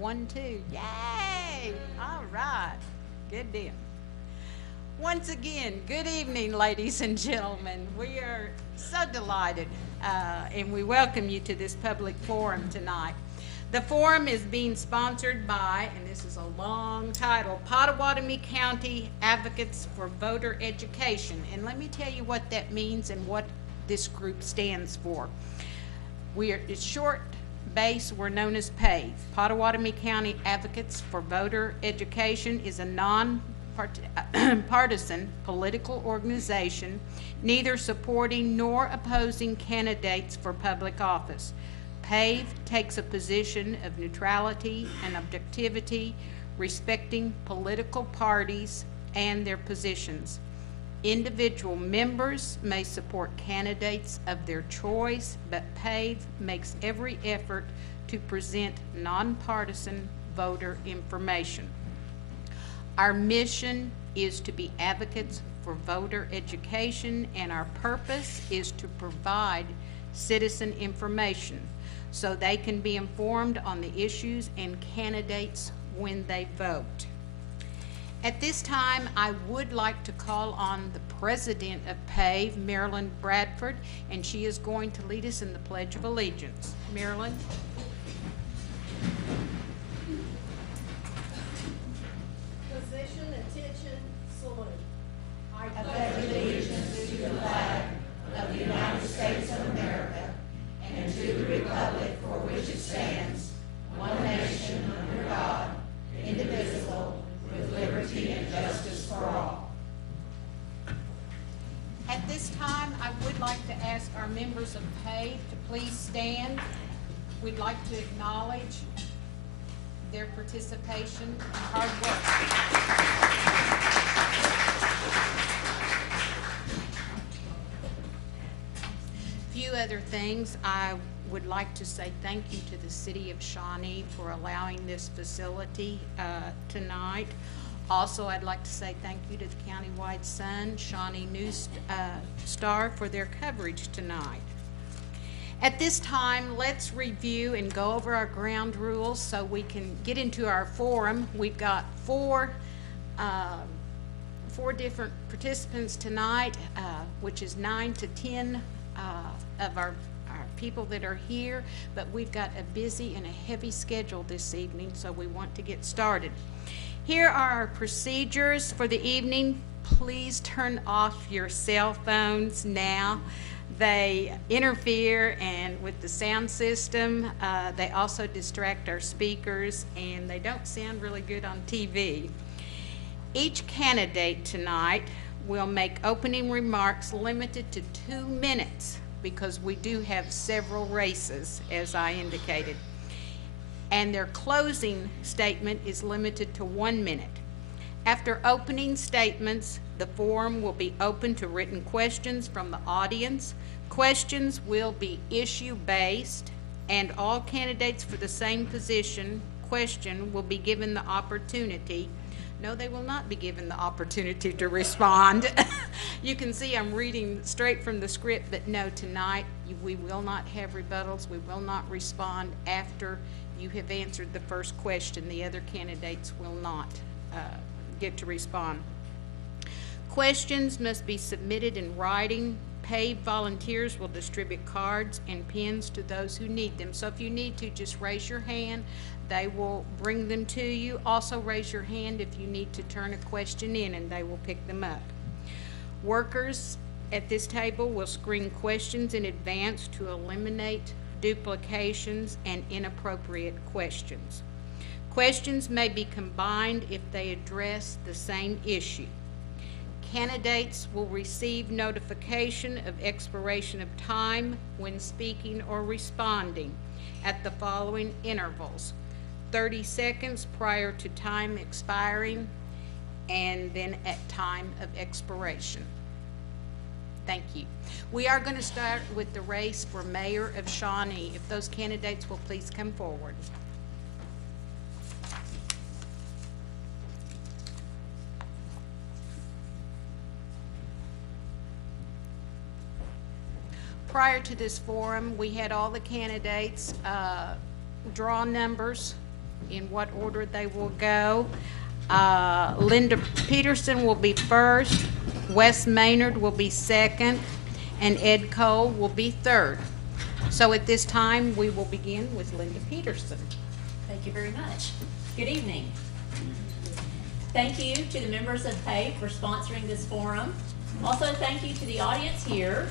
1, 2. Yay! All right. Good deal. Once again, good evening, ladies and gentlemen. We are so delighted and we welcome you to this public forum tonight. The forum is being sponsored by, and this is a long title, Pottawatomie County Advocates for Voter Education. And let me tell you what that means and what this group stands for. It's short base, we're known as PAVE. Pottawatomie County Advocates for Voter Education is a non-partisan political organization, neither supporting nor opposing candidates for public office. PAVE takes a position of neutrality and objectivity, respecting political parties and their positions. Individual members may support candidates of their choice, but PAVE makes every effort to present nonpartisan voter information. Our mission is to be advocates for voter education, and our purpose is to provide citizen information so they can be informed on the issues and candidates when they vote. At this time, I would like to call on the president of PAVE, Marilyn Bradford, and she is going to lead us in the Pledge of Allegiance. Marilyn? Position, attention, salute. I pledge allegiance to the flag of the United States of America and to the republic for which it stands, one nation under God, indivisible, with liberty and justice for all. At this time, I would like to ask our members of PAVE to please stand. We'd like to acknowledge their participation and hard work. A few other things. I would like to say thank you to the City of Shawnee for allowing this facility tonight. Also, I'd like to say thank you to the Countywide Sun, Shawnee News Star for their coverage tonight. At this time, let's review and go over our ground rules so we can get into our forum. We've got four different participants tonight, which is 9 to 10 of our people that are here, but we've got a busy and a heavy schedule this evening, so we want to get started. Here are our procedures for the evening. Please turn off your cell phones now. They interfere and with the sound system. They also distract our speakers, and they don't sound really good on TV. Each candidate tonight will make opening remarks limited to 2 minutes because we do have several races, as I indicated. And their closing statement is limited to 1 minute. After opening statements, the forum will be open to written questions from the audience. Questions will be issue-based, and all candidates for the same question will be given the opportunity. No, they will not be given the opportunity to respond. You can see I'm reading straight from the script, but no, tonight we will not have rebuttals. We will not respond after you have answered the first question. The other candidates will not get to respond. Questions must be submitted in writing. PAVE volunteers will distribute cards and pens to those who need them. So if you need to, just raise your hand. They will bring them to you. Also raise your hand if you need to turn a question in, and they will pick them up. Workers at this table will screen questions in advance to eliminate duplications and inappropriate questions. Questions may be combined if they address the same issue. Candidates will receive notification of expiration of time when speaking or responding at the following intervals: 30 seconds prior to time expiring, and then at time of expiration. Thank you. We are going to start with the race for mayor of Shawnee. If those candidates will please come forward. Prior to this forum, we had all the candidates draw numbers in what order they will go. Linda Peterson will be first, Wes Maynard will be second, and Ed Cole will be third. So at this time, we will begin with Linda Peterson. Thank you very much. Good evening. Thank you to the members of PAVE for sponsoring this forum. Also, thank you to the audience here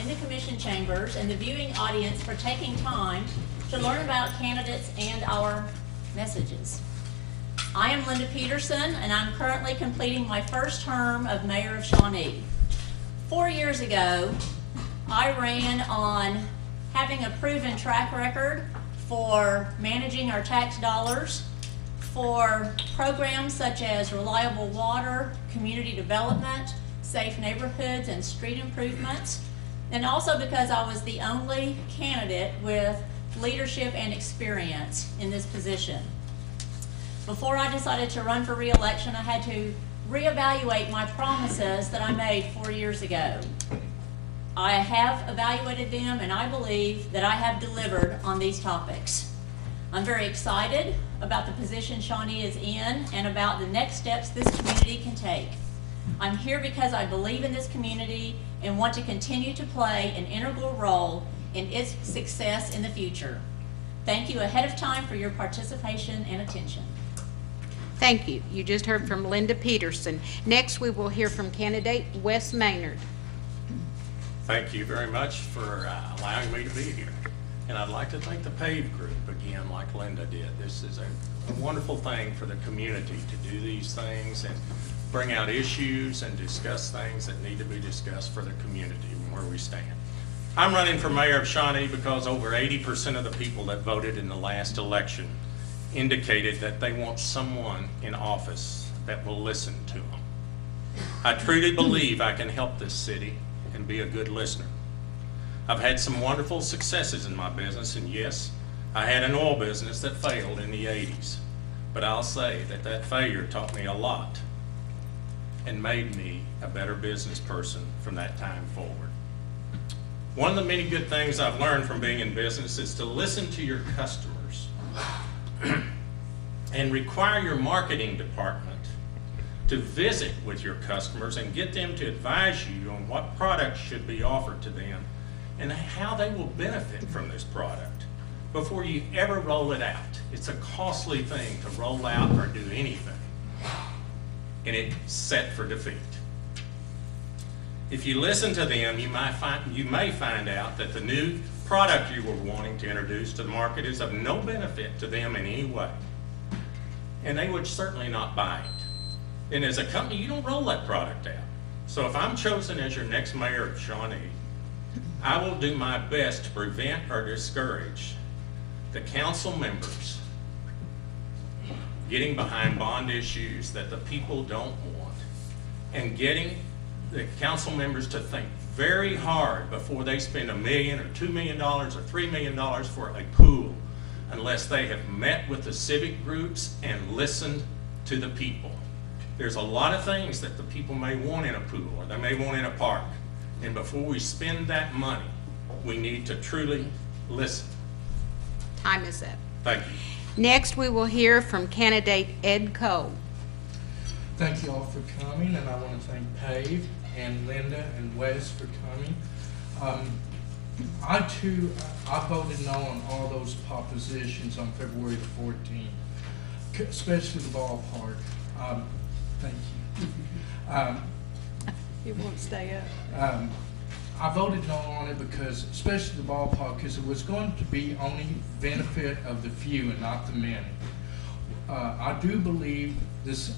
in the commission chambers and the viewing audience for taking time to learn about candidates and our messages. I am Linda Peterson, and I'm currently completing my first term of Mayor of Shawnee. 4 years ago, I ran on having a proven track record for managing our tax dollars, for programs such as reliable water, community development, safe neighborhoods, and street improvements, and also because I was the only candidate with leadership and experience in this position. Before I decided to run for re-election, I had to reevaluate my promises that I made 4 years ago. I have evaluated them, and I believe that I have delivered on these topics. I'm very excited about the position Shawnee is in and about the next steps this community can take. I'm here because I believe in this community and want to continue to play an integral role in its success in the future. Thank you ahead of time for your participation and attention. Thank you. You just heard from Linda Peterson. Next, we will hear from candidate Wes Maynard. Thank you very much for allowing me to be here. And I'd like to thank the PAVE group again, like Linda did. This is a wonderful thing for the community to do these things and bring out issues and discuss things that need to be discussed for the community and where we stand. I'm running for mayor of Shawnee because over 80% of the people that voted in the last election indicated that they want someone in office that will listen to them. I truly believe I can help this city and be a good listener. I've had some wonderful successes in my business, and yes, I had an oil business that failed in the 80s, but I'll say that that failure taught me a lot and made me a better business person from that time forward. One of the many good things I've learned from being in business is to listen to your customers and require your marketing department to visit with your customers and get them to advise you on what products should be offered to them and how they will benefit from this product before you ever roll it out. It's a costly thing to roll out or do anything, and it's set for defeat. If you listen to them, you may find out that the new product you were wanting to introduce to the market is of no benefit to them in any way, and they would certainly not buy it. And as a company, you don't roll that product out. So if I'm chosen as your next mayor of Shawnee, I will do my best to prevent or discourage the council members getting behind bond issues that the people don't want, and getting the council members to think very hard before they spend $1 million or $2 million or $3 million for a pool, unless they have met with the civic groups and listened to the people. There's a lot of things that the people may want in a pool or they may want in a park. And before we spend that money, we need to truly listen. Time is up. Thank you. Next, we will hear from candidate Ed Cole. Thank you all for coming, and I want to thank PAVE and Linda and Wes for coming. I voted no on all those propositions on February the 14th, especially the ballpark. Thank you. He won't stay up. I voted no on it because, especially the ballpark, because it was going to be only benefit of the few and not the many. I do believe this,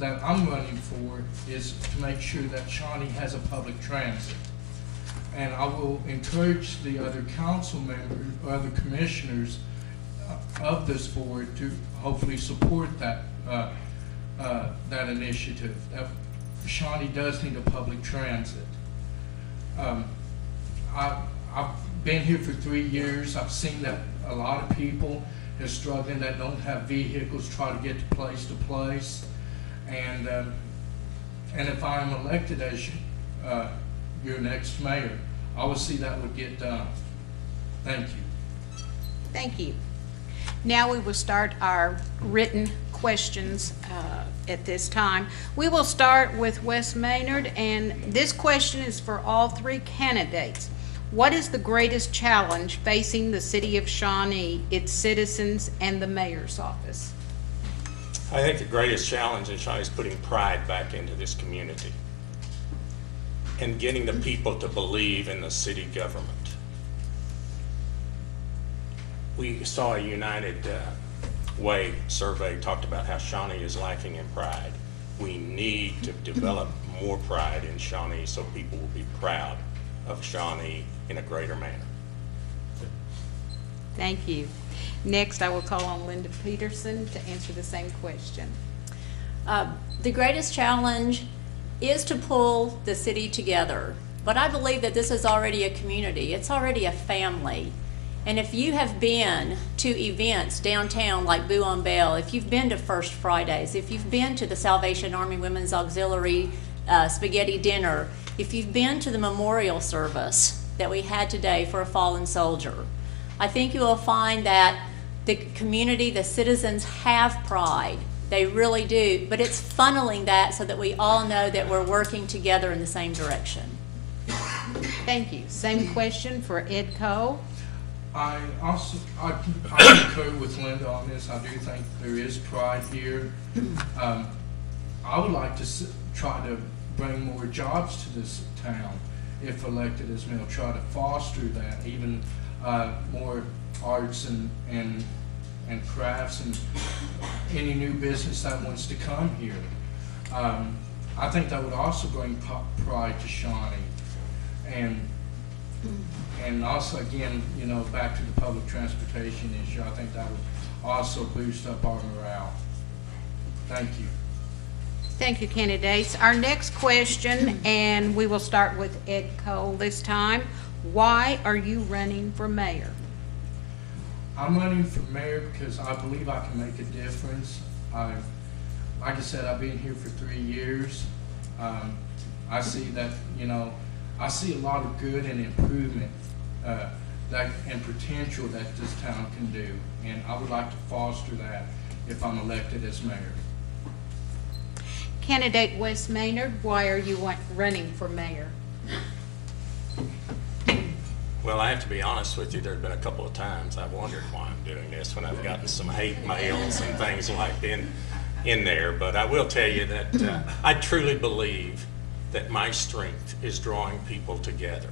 that I'm running for is to make sure that Shawnee has a public transit. And I will encourage the other council members, or other commissioners of this board to hopefully support that, that initiative. Shawnee does need a public transit. I've been here for 3 years. I've seen that a lot of people are struggling that don't have vehicles, try to get to place. And if I'm elected as your next mayor, I will see that would get done. Thank you. Thank you. Now we will start our written questions at this time. We will start with Wes Maynard, and this question is for all three candidates. What is the greatest challenge facing the city of Shawnee, its citizens, and the mayor's office? I think the greatest challenge in Shawnee is putting pride back into this community and getting the people to believe in the city government. We saw a United Way survey talked about how Shawnee is lacking in pride. We need to develop more pride in Shawnee so people will be proud of Shawnee in a greater manner. Thank you. Next, I will call on Linda Peterson to answer the same question. The greatest challenge is to pull the city together. But I believe that this is already a community. It's already a family. And if you have been to events downtown like Boo on Bell, if you've been to First Fridays, if you've been to the Salvation Army Women's Auxiliary spaghetti dinner, if you've been to the memorial service that we had today for a fallen soldier, I think you will find that the community, the citizens have pride. They really do. But it's funneling that so that we all know that we're working together in the same direction. Thank you. Same question for Ed Cole. I concur with Linda on this. I do think there is pride here. I would like to try to bring more jobs to this town if elected as mayor, try to foster that, even more arts and crafts and any new business that wants to come here. I think that would also bring pride to Shawnee. And also, again, you know, back to the public transportation issue, I think that would also boost up our morale. Thank you. Thank you, candidates. Our next question, and we will start with Ed Cole this time. Why are you running for mayor? I'm running for mayor because I believe I can make a difference. Like I said, I've been here for 3 years. I see that, you know, I see a lot of good and improvement and potential that this town can do, and I would like to foster that if I'm elected as mayor. Candidate Wes Maynard, why are you running for mayor? Well, I have to be honest with you, there have been a couple of times I've wondered why I'm doing this when I've gotten some hate mails and things like in there. But I will tell you that I truly believe that my strength is drawing people together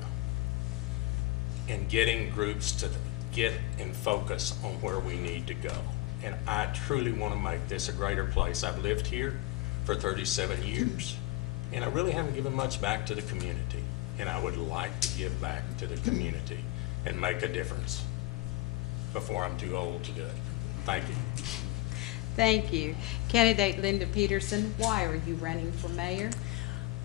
and getting groups to get and focus on where we need to go. And I truly want to make this a greater place. I've lived here for 37 years, and I really haven't given much back to the community. And I would like to give back to the community and make a difference before I'm too old to do it. Thank you. Thank you. Candidate Linda Peterson, why are you running for mayor?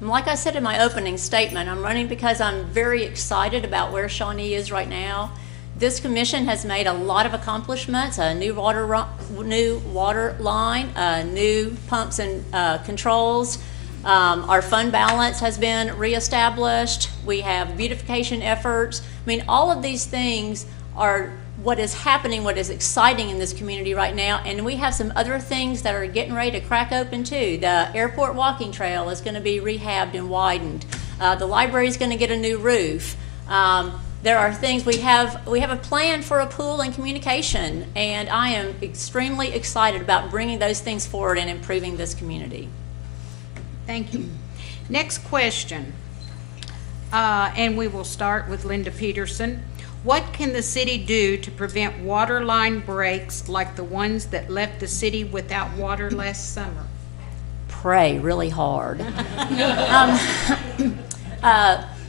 Like I said in my opening statement, I'm running because I'm very excited about where Shawnee is right now. This commission has made a lot of accomplishments, a new water line, new pumps and controls. Our fund balance has been reestablished. We have beautification efforts. I mean, all of these things are what is happening, what is exciting in this community right now. And we have some other things that are getting ready to crack open too. The airport walking trail is going to be rehabbed and widened. The library is going to get a new roof. There are things, we have a plan for a pool and communication, and I am extremely excited about bringing those things forward and improving this community. Thank you. Next question, and we will start with Linda Peterson. What can the city do to prevent water line breaks like the ones that left the city without water last summer? Pray really hard.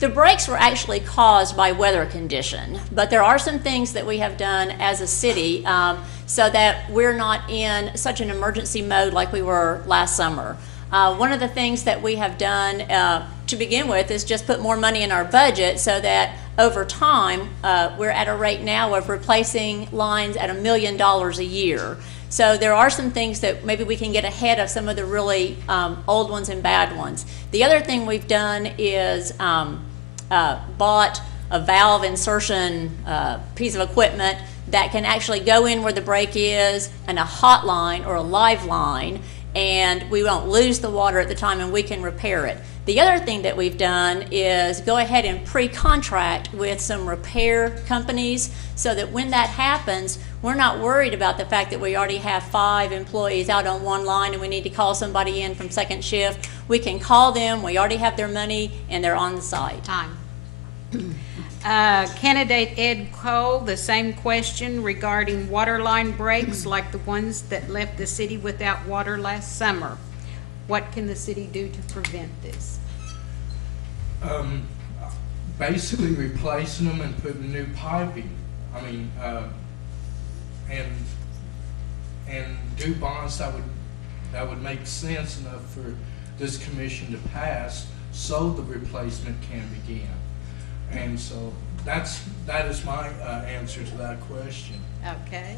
The breaks were actually caused by weather condition, but there are some things that we have done as a city so that we're not in such an emergency mode like we were last summer. One of the things that we have done to begin with is just put more money in our budget so that over time we're at a rate now of replacing lines at $1 million a year. So there are some things that maybe we can get ahead of some of the really old ones and bad ones. The other thing we've done is bought a valve insertion piece of equipment that can actually go in where the break is, and a hotline or a live line, and we won't lose the water at the time, and we can repair it. The other thing that we've done is go ahead and pre-contract with some repair companies so that when that happens, we're not worried about the fact that we already have 5 employees out on one line and we need to call somebody in from second shift. We can call them, we already have their money, and they're on the site. Time. Candidate Ed Cole, the same question regarding water line breaks like the ones that left the city without water last summer. What can the city do to prevent this? Basically replacing them and putting new piping. I mean, and do bonds that would make sense enough for this commission to pass so the replacement can begin. And so that is my answer to that question. Okay.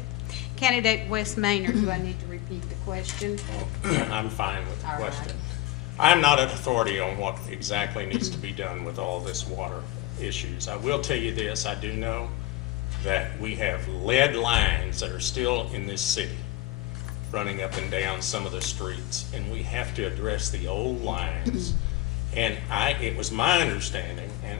Candidate Wes Maynard, do I need to repeat the question? I'm fine with the All right. question. I'm not an authority on what exactly needs to be done with all this water issues. I will tell you this, I do know that we have lead lines that are still in this city running up and down some of the streets, and we have to address the old lines. And it was my understanding, and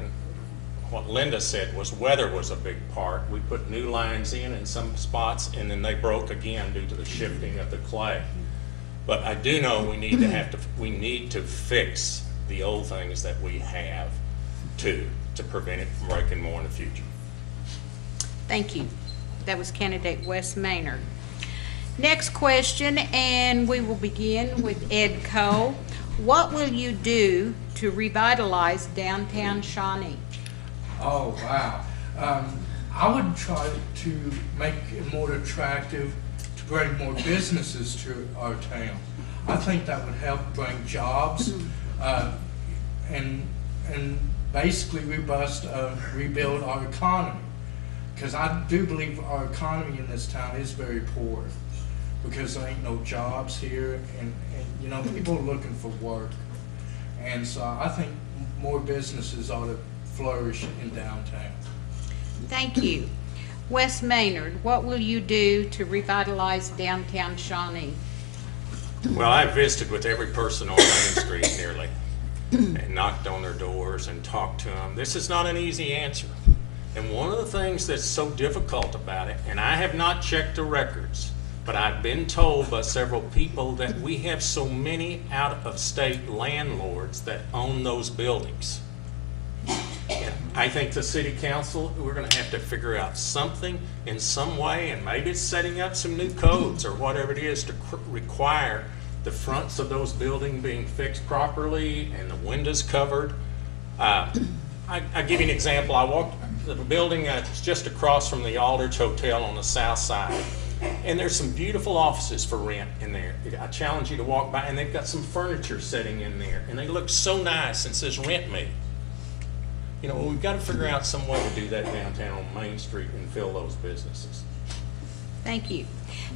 what Linda said was weather was a big part. We put new lines in some spots, and then they broke again due to the shifting of the clay. But I do know we need to fix the old things that we have to prevent it from breaking more in the future. Thank you. That was candidate Wes Maynard. Next question, and we will begin with Ed Cole. What will you do to revitalize downtown Shawnee? Oh, wow. I would try to make it more attractive to bring more businesses to our town. I think that would help bring jobs and basically rebuild our economy. Because I do believe our economy in this town is very poor because there ain't no jobs here, and you know, people are looking for work. And so I think more businesses ought to flourish in downtown. Thank you. Wes Maynard, what will you do to revitalize downtown Shawnee? Well, I visited with every person on Main Street nearly and knocked on their doors and talked to them. This is not an easy answer. And one of the things that's so difficult about it, and I have not checked the records, but I've been told by several people that we have so many out-of-state landlords that own those buildings. And I think the city council, we're going to have to figure out something in some way, and maybe it's setting up some new codes or whatever it is to require the fronts of those buildings being fixed properly and the windows covered. I'll give you an example. I walked the building that's just across from the Aldrich Hotel on the south side, and there's some beautiful offices for rent in there. I challenge you to walk by, and they've got some furniture sitting in there, and they look so nice and says rent me. You know, we've got to figure out some way to do that downtown on Main Street and fill those businesses. Thank you.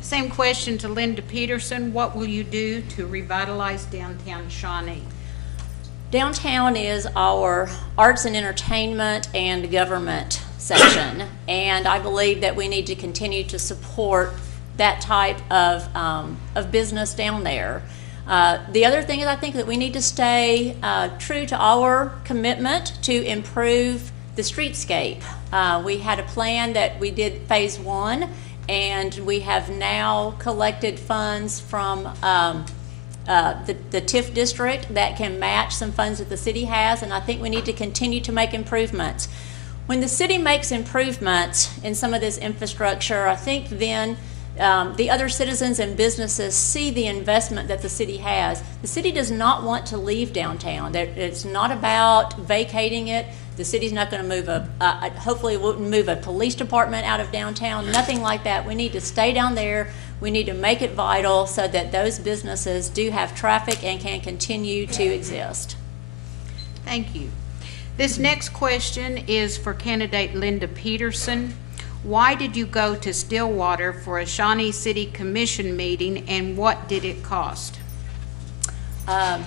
Same question to Linda Peterson. What will you do to revitalize downtown Shawnee? Downtown is our arts and entertainment and government section, and I believe that we need to continue to support that type of business down there. The other thing is I think that we need to stay true to our commitment to improve the streetscape. We had a plan that we did phase 1, and we have now collected funds from the TIF district that can match some funds that the city has, and I think we need to continue to make improvements. When the city makes improvements in some of this infrastructure, I think then the other citizens and businesses see the investment that the city has. The city does not want to leave downtown. It's not about vacating it. The city's not going to move hopefully it wouldn't move a police department out of downtown, nothing like that. We need to stay down there. We need to make it vital so that those businesses do have traffic and can continue to exist. Thank you. This next question is for candidate Linda Peterson. Why did you go to Stillwater for a Shawnee City Commission meeting, and what did it cost? I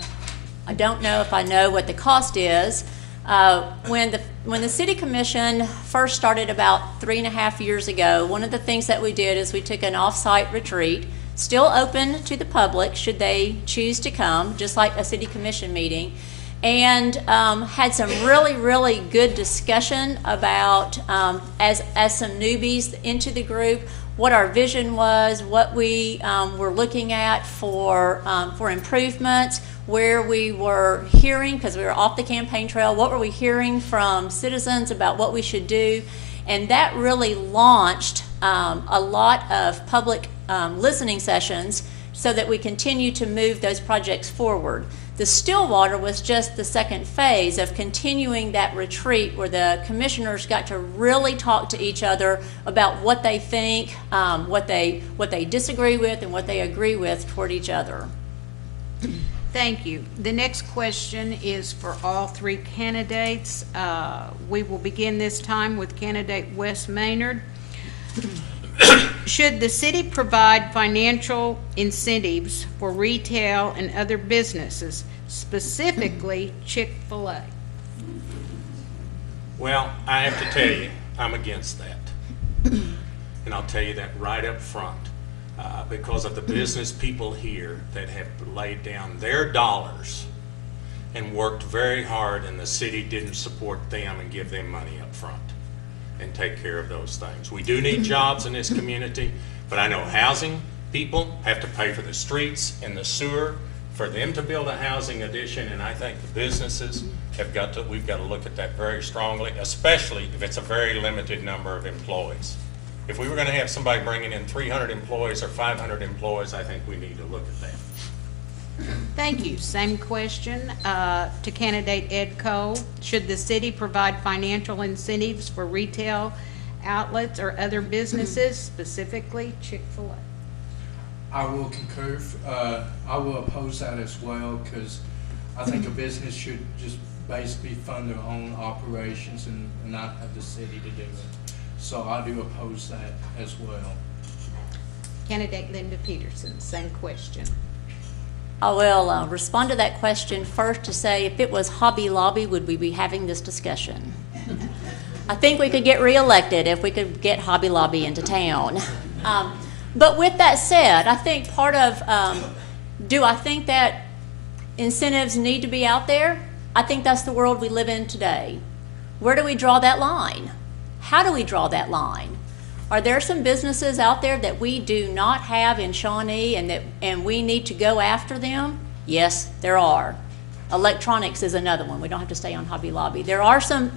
don't know if I know what the cost is, When the city commission first started about 3.5 years ago, one of the things that we did is we took an off-site retreat, still open to the public should they choose to come, just like a city commission meeting, and had some really, really good discussion about, as some newbies into the group, what our vision was, what we were looking at for improvements, where we were hearing, because we were off the campaign trail, what were we hearing from citizens about what we should do. And that really launched a lot of public listening sessions so that we continue to move those projects forward. The Stillwater was just the second phase of continuing that retreat where the commissioners got to really talk to each other about what they think, what they disagree with, and what they agree with toward each other. Thank you. The next question is for all three candidates. We will begin this time with candidate Wes Maynard. Should the city provide financial incentives for retail and other businesses, specifically Chick-fil-A? Well, I have to tell you, I'm against that. And I'll tell you that right up front, because of the business people here that have laid down their dollars and worked very hard, and the city didn't support them and give them money up front and take care of those things. We do need jobs in this community, but I know housing people have to pay for the streets and the sewer for them to build a housing addition, and I think the businesses we've got to look at that very strongly, especially if it's a very limited number of employees. If we were going to have somebody bringing in 300 employees or 500 employees, I think we need to look at that. Thank you. Same question to candidate Ed Cole. Should the city provide financial incentives for retail outlets or other businesses, specifically Chick-fil-A? I will concur. I will oppose that as well, because I think a business should just basically fund their own operations and not have the city to do it. So I do oppose that as well. Candidate Linda Peterson, same question. I will respond to that question first to say, if it was Hobby Lobby, would we be having this discussion? I think we could get reelected if we could get Hobby Lobby into town. But with that said, I think part of, do I think that incentives need to be out there? I think that's the world we live in today. Where do we draw that line? How do we draw that line? Are there some businesses out there that we do not have in Shawnee and we need to go after them? Yes, there are. Electronics is another one. We don't have to stay on Hobby Lobby. There are some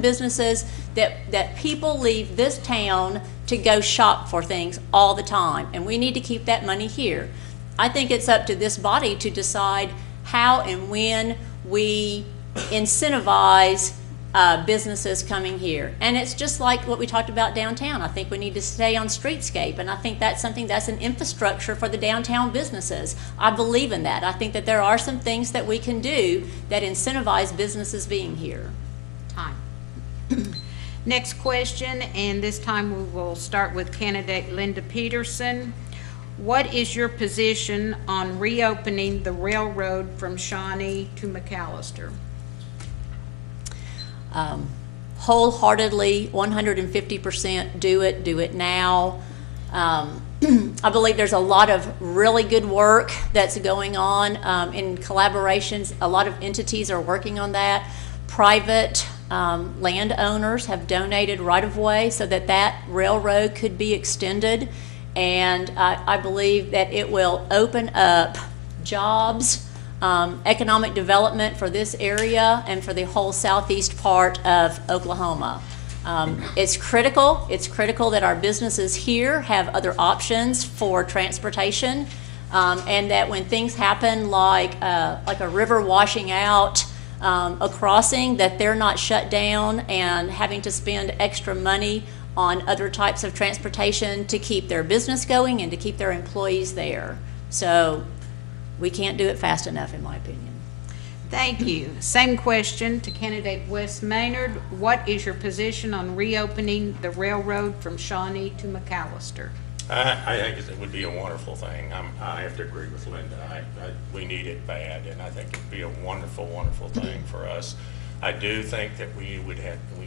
businesses that people leave this town to go shop for things all the time, and we need to keep that money here. I think it's up to this body to decide how and when we incentivize businesses coming here. And it's just like what we talked about downtown. I think we need to stay on streetscape, and I think that's something that's an infrastructure for the downtown businesses. I believe in that. I think that there are some things that we can do that incentivize businesses being here. Time. Next question, and this time we will start with candidate Linda Peterson. What is your position on reopening the railroad from Shawnee to McAllister? Wholeheartedly, 150% do it now. I believe there's a lot of really good work that's going on in collaborations. A lot of entities are working on that. Private landowners have donated right-of-way so that railroad could be extended, and I believe that it will open up jobs, economic development for this area and for the whole southeast part of Oklahoma. It's critical that our businesses here have other options for transportation, and that when things happen like a river washing out a crossing, that they're not shut down and having to spend extra money on other types of transportation to keep their business going and to keep their employees there. So we can't do it fast enough, in my opinion. Thank you. Same question to candidate Wes Maynard. What is your position on reopening the railroad from Shawnee to McAllister? I think it would be a wonderful thing. I have to agree with Linda. We need it bad, and I think it'd be a wonderful, wonderful thing for us. I do think that we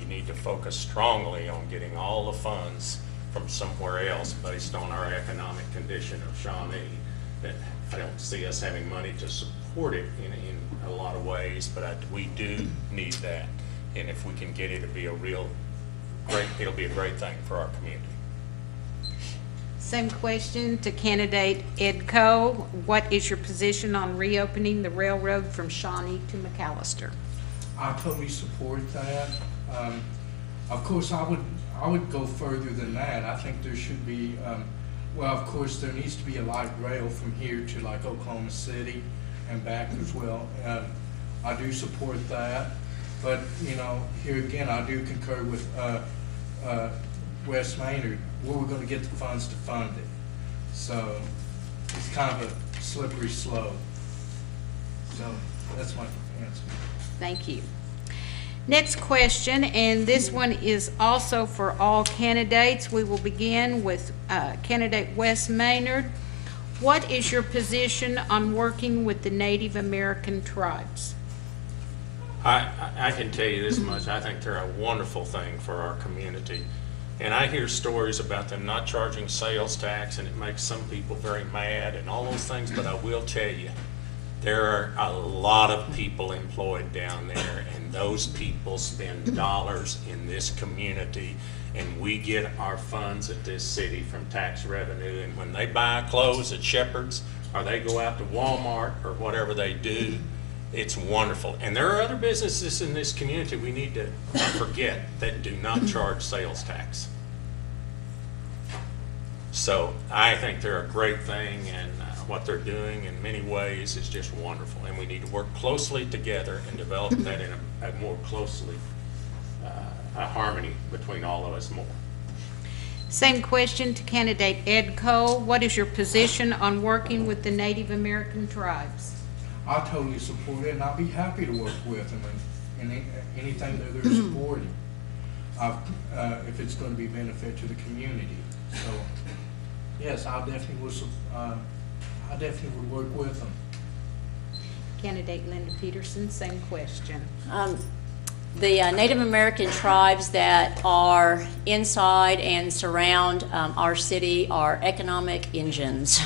need to focus strongly on getting all the funds from somewhere else based on our economic condition of Shawnee. That I don't see us having money to support it in a lot of ways, but we do need that. And if we can get it, it'll be a great thing for our community. Same question to candidate Ed Coe. What is your position on reopening the railroad from Shawnee to McAllister? I totally support that. Of course, I would go further than that. I think there should be, well, of course, there needs to be a light rail from here to like Oklahoma City and back as well. I do support that, but you know, here again, I do concur with Wes Maynard. Where we're going to get the funds to fund it, so it's kind of a slippery slope. So that's my answer. Thank you. Next question, and this one is also for all candidates. We will begin with candidate Wes Maynard. What is your position on working with the Native American tribes? I can tell you this much. I think they're a wonderful thing for our community. And I hear stories about them not charging sales tax, and it makes some people very mad and all those things, but I will tell you, there are a lot of people employed down there, and those people spend dollars in this community, and we get our funds at this city from tax revenue, and when they buy clothes at Shepherd's, or they go out to Walmart, or whatever they do, it's wonderful. And there are other businesses in this community we need to not forget that do not charge sales tax. So I think they're a great thing, and what they're doing in many ways is just wonderful. And we need to work closely together and develop that in a more closely, a harmony between all of us more. Same question to candidate Ed Coe. What is your position on working with the Native American tribes? I totally support it, and I'll be happy to work with them in anything that they're supporting, if it's going to be benefit to the community. So, yes, I definitely would work with them. Candidate Linda Peterson, same question. The Native American tribes that are inside and surround our city are economic engines.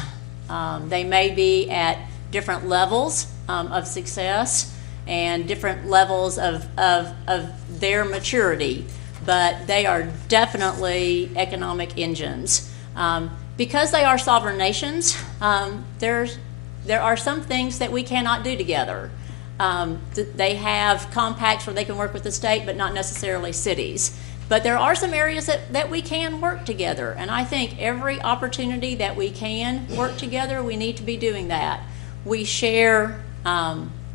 They may be at different levels of success and different levels of their maturity, but they are definitely economic engines. Because they are sovereign nations, there are some things that we cannot do together. They have compacts where they can work with the state, but not necessarily cities. But there are some areas that we can work together, and I think every opportunity that we can work together, we need to be doing that. We share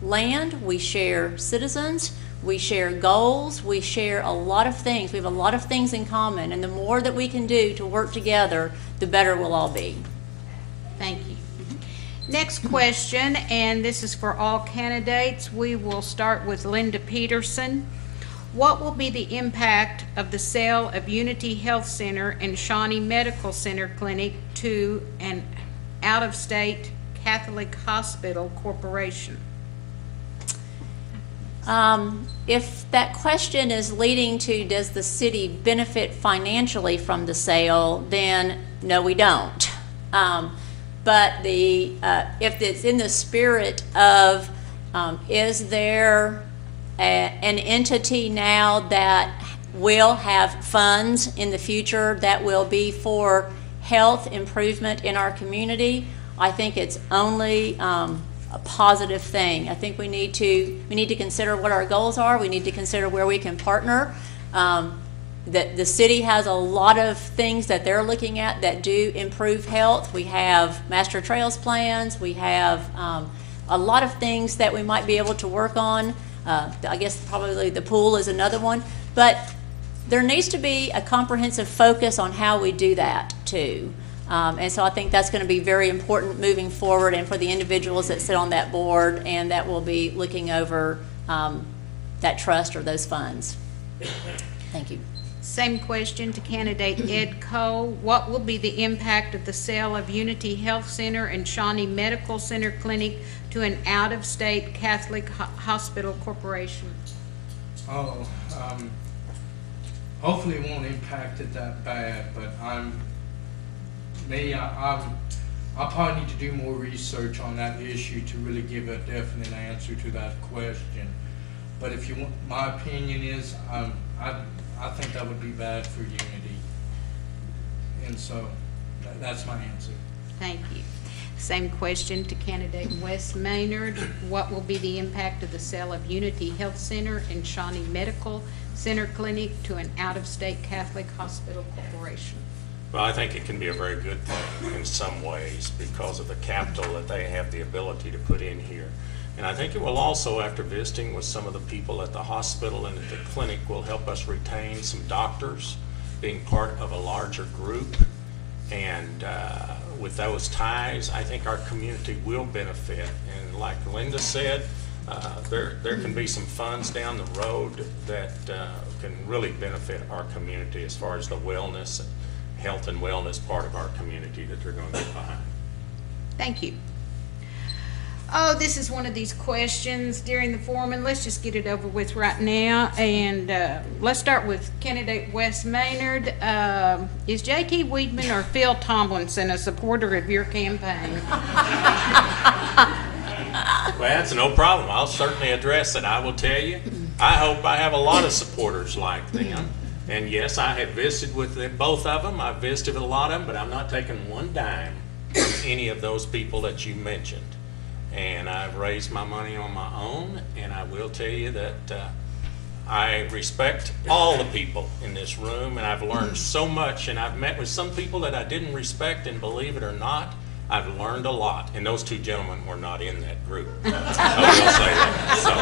land, we share citizens, we share goals, we share a lot of things. We have a lot of things in common, and the more that we can do to work together, the better we'll all be. Thank you. Next question, and this is for all candidates. We will start with Linda Peterson. What will be the impact of the sale of Unity Health Center and Shawnee Medical Center Clinic to an out-of-state Catholic Hospital Corporation? If that question is leading to does the city benefit financially from the sale, then no, we don't. But if it's in the spirit of is there an entity now that will have funds in the future that will be for health improvement in our community, I think it's only a positive thing. I think we need to consider what our goals are. We need to consider where we can partner. The city has a lot of things that they're looking at that do improve health. We have master trails plans. We have a lot of things that we might be able to work on. I guess probably the pool is another one. But there needs to be a comprehensive focus on how we do that too. And so I think that's going to be very important moving forward, and for the individuals that sit on that board and that will be looking over that trust or those funds. Thank you. Same question to candidate Ed Coe. What will be the impact of the sale of Unity Health Center and Shawnee Medical Center Clinic to an out-of-state Catholic Hospital Corporation? Oh, hopefully it won't impact it that bad, but I probably need to do more research on that issue to really give a definite answer to that question. But if you want, my opinion is, I think that would be bad for unity. And so, that's my answer. Thank you. Same question to candidate Wes Maynard. What will be the impact of the sale of Unity Health Center and Shawnee Medical Center Clinic to an out-of-state Catholic hospital corporation? Well, I think it can be a very good thing in some ways because of the capital that they have the ability to put in here. And I think it will also, after visiting with some of the people at the hospital and at the clinic, will help us retain some doctors, being part of a larger group. And with those ties, I think our community will benefit. And like Linda said, there can be some funds down the road that can really benefit our community as far as the wellness, health and wellness part of our community that they're going to get behind. Thank you. Oh, this is one of these questions during the forum, and let's just get it over with right now. And let's start with candidate Wes Maynard. Is J.T. Weedman or Phil Tomlinson a supporter of your campaign? Well, that's no problem. I'll certainly address it. I will tell you, I hope I have a lot of supporters like them. And yes, I have visited with them, both of them. I've visited with a lot of them, but I'm not taking one dime from any of those people that you mentioned. And I've raised my money on my own, and I will tell you that I respect all the people in this room, and I've learned so much, and I've met with some people that I didn't respect, and believe it or not, I've learned a lot. And those two gentlemen were not in that group. I will say that. So.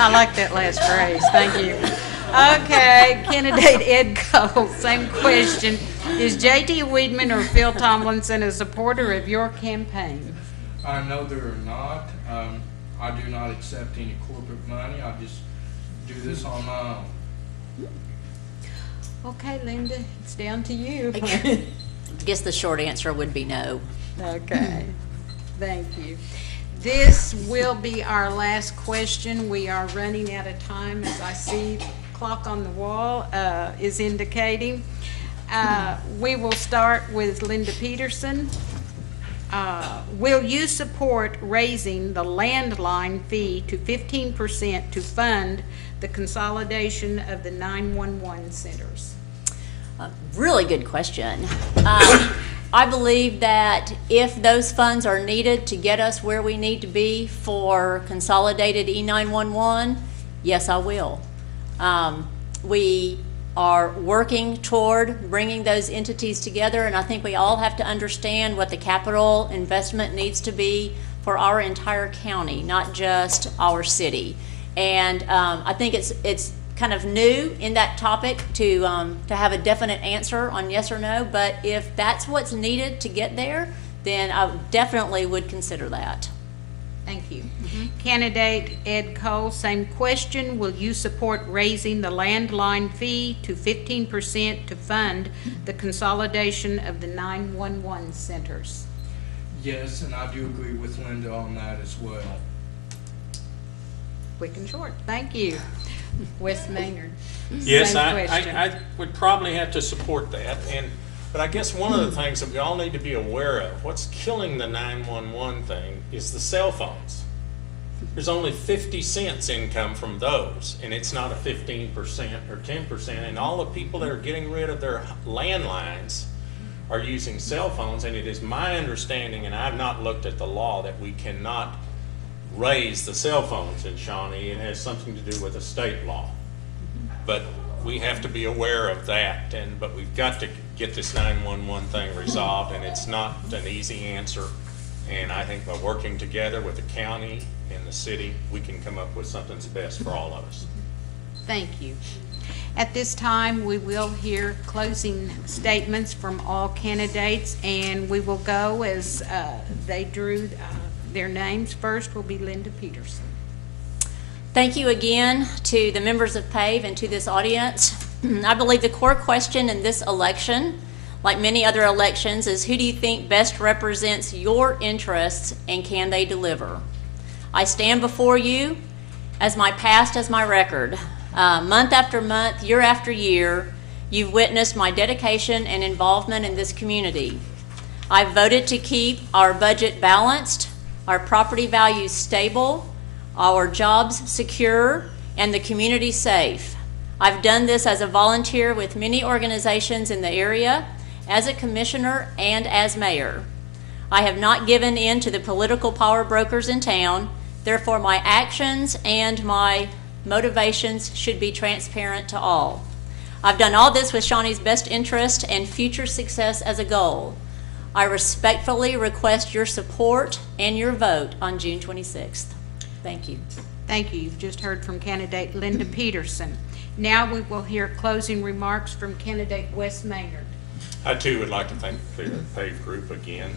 I like that last phrase. Thank you. Okay, candidate Ed Cole, same question. Is J.T. Weedman or Phil Tomlinson a supporter of your campaign? I know they're not. I do not accept any corporate money. I just do this on my own. Okay, Linda, it's down to you. I guess the short answer would be no. Okay, thank you. This will be our last question. We are running out of time, as I see the clock on the wall is indicating. We will start with Linda Peterson. Will you support raising the landline fee to 15% to fund the consolidation of the 911 centers? Really good question. I believe that if those funds are needed to get us where we need to be for consolidated E911, yes, I will. We are working toward bringing those entities together, and I think we all have to understand what the capital investment needs to be for our entire county, not just our city. And I think it's kind of new in that topic to have a definite answer on yes or no, but if that's what's needed to get there, then I definitely would consider that. Thank you. Candidate Ed Cole, same question. Will you support raising the landline fee to 15% to fund the consolidation of the 911 centers? Yes, and I do agree with Linda on that as well. Quick and short. Thank you. Wes Maynard. Yes, Same question. I would probably have to support that. But I guess one of the things that we all need to be aware of, what's killing the 911 thing is the cell phones. There's only 50 cents income from those, and it's not a 15% or 10%. And all the people that are getting rid of their landlines are using cell phones. And it is my understanding, and I've not looked at the law, that we cannot raise the cell phones in Shawnee. It has something to do with a state law. But we have to be aware of that, but we've got to get this 911 thing resolved, and it's not an easy answer. And I think by working together with the county and the city, we can come up with something that's best for all of us. Thank you. At this time, we will hear closing statements from all candidates, and we will go as they drew their names. First will be Linda Peterson. Thank you again to the members of PAVE and to this audience. I believe the core question in this election, like many other elections, is who do you think best represents your interests and can they deliver? I stand before you as my past as my record. Month after month, year after year, you've witnessed my dedication and involvement in this community. I've voted to keep our budget balanced, our property values stable, our jobs secure, and the community safe. I've done this as a volunteer with many organizations in the area, as a commissioner, and as mayor. I have not given in to the political power brokers in town, therefore my actions and my motivations should be transparent to all. I've done all this with Shawnee's best interest and future success as a goal. I respectfully request your support and your vote on June 26th. Thank you. Thank you. You've just heard from candidate Linda Peterson. Now we will hear closing remarks from candidate Wes Maynard. I too would like to thank the PAVE group again.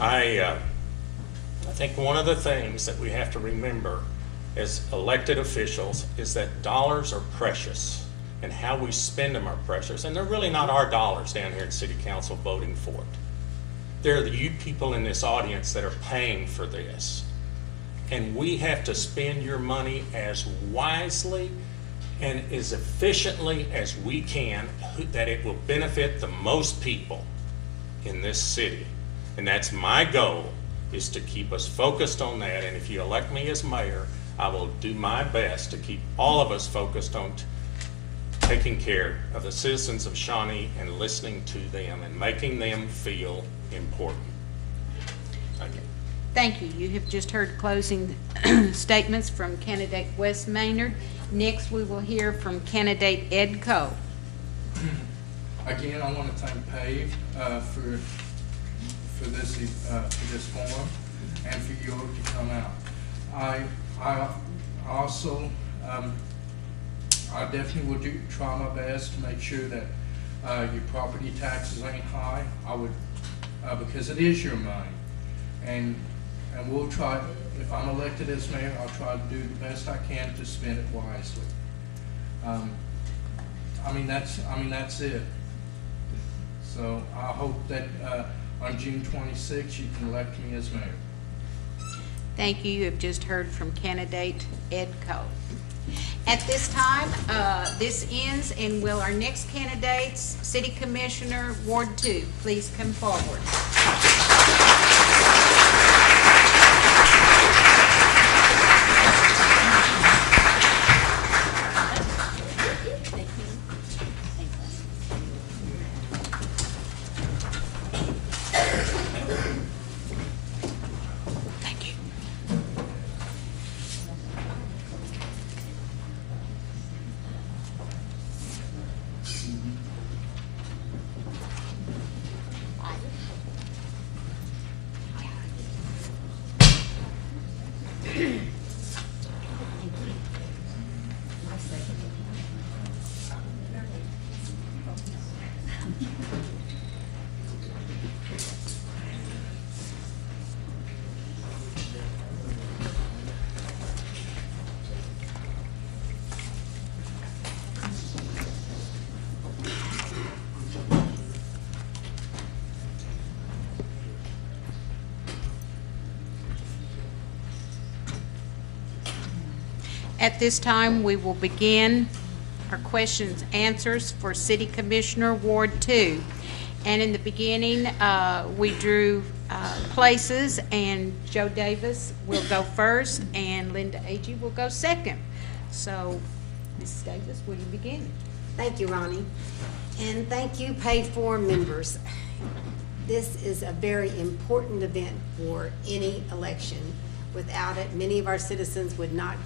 I think one of the things that we have to remember as elected officials is that dollars are precious and how we spend them are precious. And they're really not our dollars down here at City Council voting for it. They're you people in this audience that are paying for this. And we have to spend your money as wisely and as efficiently as we can, that it will benefit the most people in this city. And that's my goal, is to keep us focused on that. And if you elect me as mayor, I will do my best to keep all of us focused on taking care of the citizens of Shawnee and listening to them and making them feel important. Thank you. Thank you. You have just heard closing statements from candidate Wes Maynard. Next, we will hear from candidate Ed Coe. Again, I want to thank PAVE for this forum and for you to come out. I also I definitely will try my best to make sure that your property taxes ain't high. I would because it is your money, and we'll try. If I'm elected as mayor, I'll try to do the best I can to spend it wisely. I mean that's it. So I hope that on June 26th you can elect me as mayor. Thank you. You have just heard from candidate Ed Coe. At this time, this ends, and will our next candidates, City Commissioner, Ward 2, please come forward. Thank you. At this time, we will begin our questions and answers for City Commissioner Ward 2. And in the beginning, we drew places, and Joe Davis will go first, and Linda Agee will go second. So, Mrs. Davis, will you begin? Thank you, Ronnie. And thank you, PAVE Forum members. This is a very important event for any election. Without it, many of our citizens would not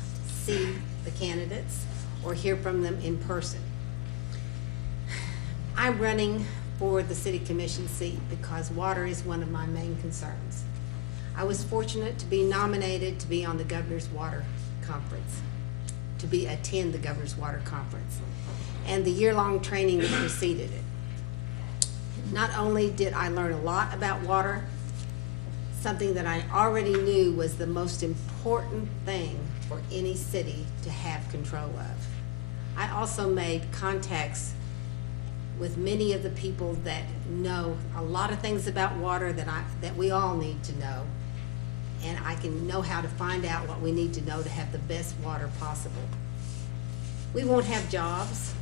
see the candidates or hear from them in person. I'm running for the City Commission seat because water is one of my main concerns. I was fortunate to be nominated to be on the Governor's Water Conference, attend the Governor's Water Conference, and the year-long training that preceded it. Not only did I learn a lot about water, something that I already knew was the most important thing for any city to have control of. I also made contacts with many of the people that know a lot of things about water that we all need to know. and I can know how to find out what we need to know to have the best water possible. We won't have jobs,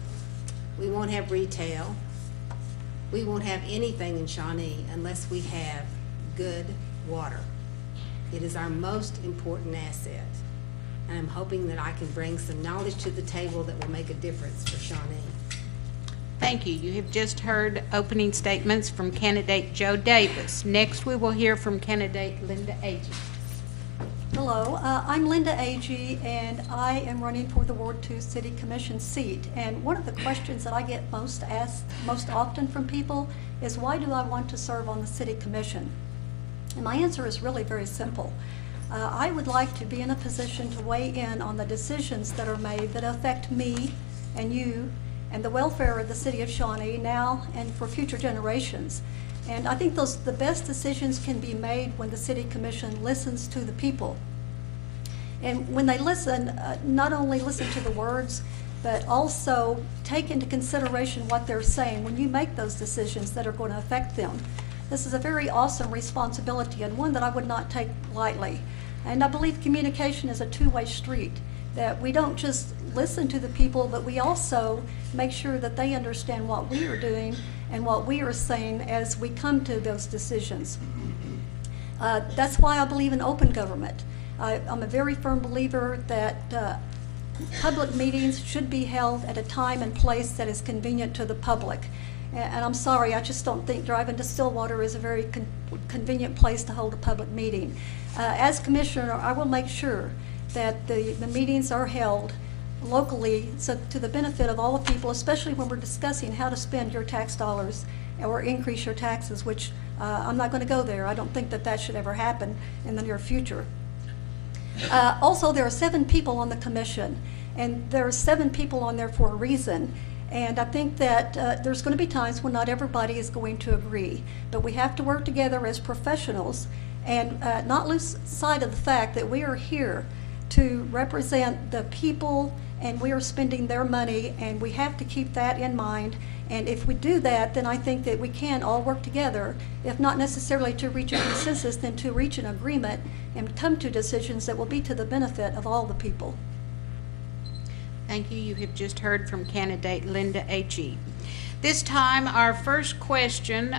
we won't have retail, we won't have anything in Shawnee unless we have good water. It is our most important asset, and I'm hoping that I can bring some knowledge to the table that will make a difference for Shawnee. Thank you. You have just heard opening statements from candidate Joe Davis. Next, we will hear from candidate Linda Agee. Hello, I'm Linda Agee, and I am running for the Ward 2 City Commission seat. And one of the questions that I get most asked most often from people is, why do I want to serve on the City Commission? And my answer is really very simple. I would like to be in a position to weigh in on the decisions that are made that affect me and you and the welfare of the city of Shawnee now and for future generations. And I think the best decisions can be made when the City Commission listens to the people. And when they listen, not only listen to the words, but also take into consideration what they're saying when you make those decisions that are going to affect them. This is a very awesome responsibility, and one that I would not take lightly. And I believe communication is a two-way street, that we don't just listen to the people, but we also make sure that they understand what we are doing and what we are saying as we come to those decisions. That's why I believe in open government. I'm a very firm believer that public meetings should be held at a time and place that is convenient to the public. And I'm sorry, I just don't think driving to Stillwater is a very convenient place to hold a public meeting. As commissioner, I will make sure that the meetings are held locally, so to the benefit of all the people, especially when we're discussing how to spend your tax dollars or increase your taxes, which I'm not going to go there. I don't think that that should ever happen in the near future. Also, there are 7 people on the commission, and there are 7 people on there for a reason. And I think that there's going to be times when not everybody is going to agree, but we have to work together as professionals and not lose sight of the fact that we are here to represent the people, and we are spending their money, and we have to keep that in mind. And if we do that, then I think that we can all work together, if not necessarily to reach a consensus, then to reach an agreement and come to decisions that will be to the benefit of all the people. Thank you. You have just heard from candidate Linda Agee. This time, our first question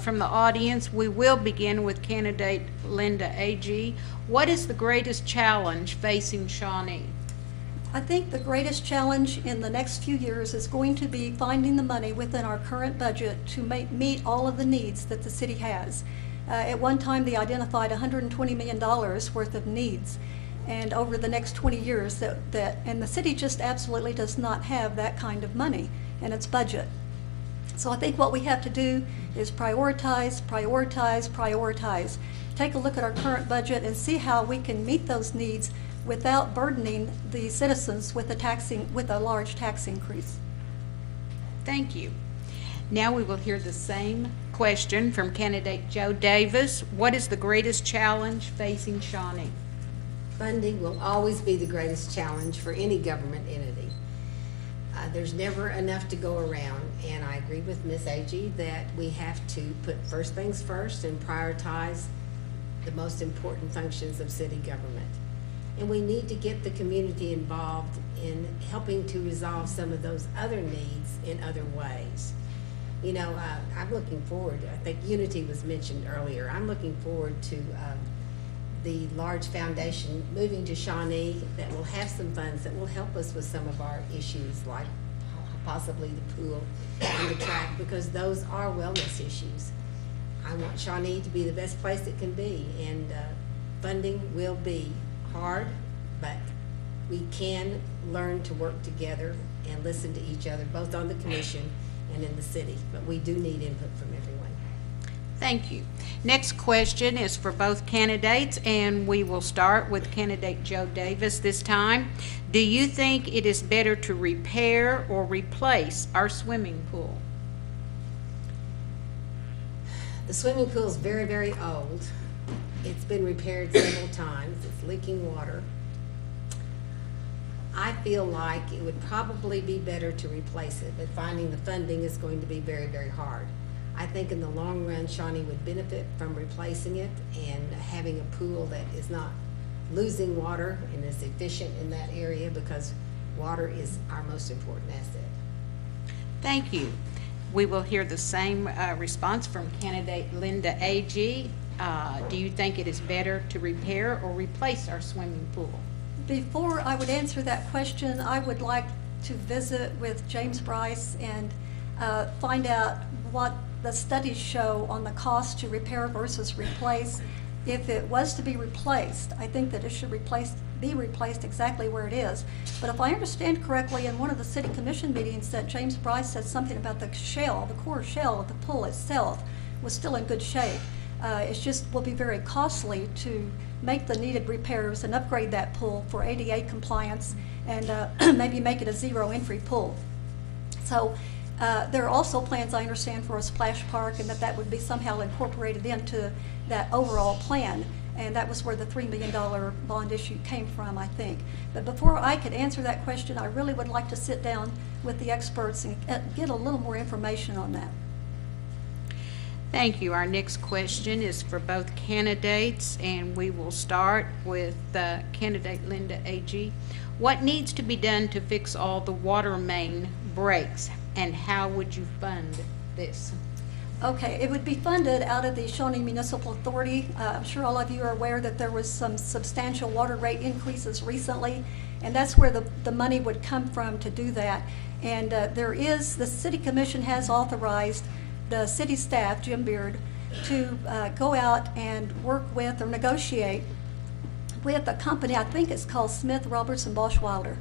from the audience, we will begin with candidate Linda Agee. What is the greatest challenge facing Shawnee? I think the greatest challenge in the next few years is going to be finding the money within our current budget to meet all of the needs that the city has. At one time, they identified $120 million worth of needs, and over the next 20 years, and the city just absolutely does not have that kind of money in its budget. So I think what we have to do is prioritize, prioritize, prioritize. Take a look at our current budget and see how we can meet those needs without burdening the citizens with a large tax increase. Thank you. Now we will hear the same question from candidate Joe Davis. What is the greatest challenge facing Shawnee? Funding will always be the greatest challenge for any government entity. There's never enough to go around, and I agree with Ms. Agee that we have to put first things first and prioritize the most important functions of city government. And we need to get the community involved in helping to resolve some of those other needs in other ways. You know, I'm looking forward, I think unity was mentioned earlier, I'm looking forward to the large foundation moving to Shawnee that will have some funds that will help us with some of our issues, like possibly the pool and the track, because those are wellness issues. I want Shawnee to be the best place it can be, and funding will be hard, but we can learn to work together and listen to each other, both on the commission and in the city, but we do need input from everyone. Thank you. Next question is for both candidates, and we will start with candidate Joe Davis this time. Do you think it is better to repair or replace our swimming pool? The swimming pool is very, very old. It's been repaired several times. It's leaking water. I feel like it would probably be better to replace it, but finding the funding is going to be very, very hard. I think in the long run, Shawnee would benefit from replacing it and having a pool that is not losing water and is efficient in that area, because water is our most important asset. Thank you. We will hear the same response from candidate Linda Agee. Do you think it is better to repair or replace our swimming pool? Before I would answer that question, I would like to visit with James Bryce and find out what the studies show on the cost to repair versus replace. If it was to be replaced, I think that it should be replaced exactly where it is. But if I understand correctly, in one of the city commission meetings, that James Bryce said something about the shell, the core shell of the pool itself was still in good shape. It's just will be very costly to make the needed repairs and upgrade that pool for ADA compliance and maybe make it a zero entry pool. So there are also plans, I understand, for a splash park, and that would be somehow incorporated into that overall plan. And that was where the $3 million bond issue came from, I think. But before I could answer that question, I really would like to sit down with the experts and get a little more information on that. Thank you. Our next question is for both candidates, and we will start with candidate Linda Agee. What needs to be done to fix all the water main breaks, and how would you fund this? Okay, it would be funded out of the Shawnee Municipal Authority. I'm sure all of you are aware that there was some substantial water rate increases recently, and that's where the money would come from to do that. And the City Commission has authorized the city staff, Jim Beard, to go out and work with or negotiate with a company, I think it's called Smith, Robertson, Boschweiler.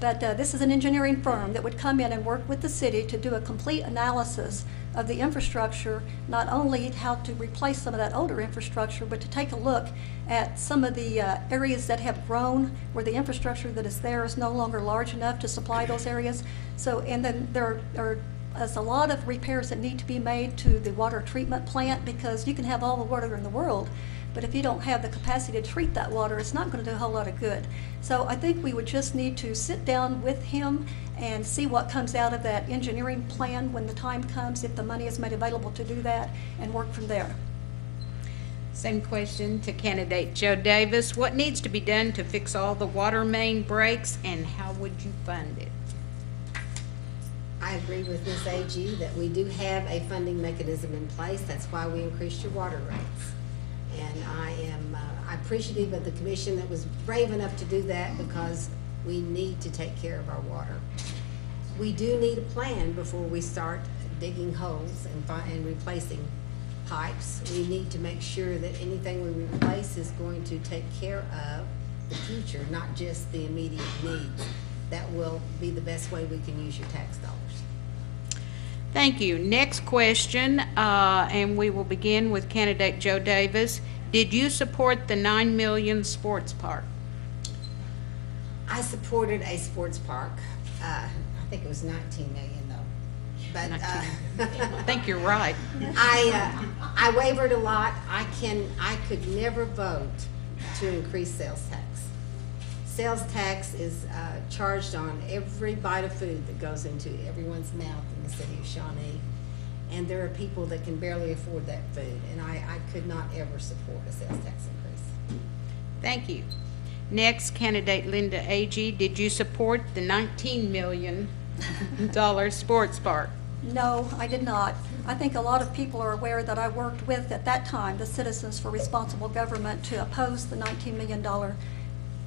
But this is an engineering firm that would come in and work with the city to do a complete analysis of the infrastructure, not only how to replace some of that older infrastructure, but to take a look at some of the areas that have grown, where the infrastructure that is there is no longer large enough to supply those areas. So, and then there's a lot of repairs that need to be made to the water treatment plant, because you can have all the water in the world, but if you don't have the capacity to treat that water, it's not going to do a whole lot of good. So I think we would just need to sit down with him and see what comes out of that engineering plan when the time comes, if the money is made available to do that, and work from there. Same question to candidate Joe Davis. What needs to be done to fix all the water main breaks, and how would you fund it? I agree with Ms. Agee that we do have a funding mechanism in place. That's why we increased your water rates. And I am appreciative of the commission that was brave enough to do that, because we need to take care of our water. We do need a plan before we start digging holes and replacing pipes. We need to make sure that anything we replace is going to take care of the future, not just the immediate needs. That will be the best way we can use your tax dollars. Thank you. Next question, and we will begin with candidate Joe Davis. Did you support the $9 million sports park? I supported a sports park. I think it was 19 million though. But I think you're right. I wavered a lot. I could never vote to increase sales tax. Sales tax is charged on every bite of food that goes into everyone's mouth in the city of Shawnee. And there are people that can barely afford that food. And I could not ever support a sales tax increase. Thank you. Next, candidate Linda Agee. Did you support the $19 million sports park? No, I did not. I think a lot of people are aware that I worked with, at that time, the Citizens for Responsible Government to oppose the $19 million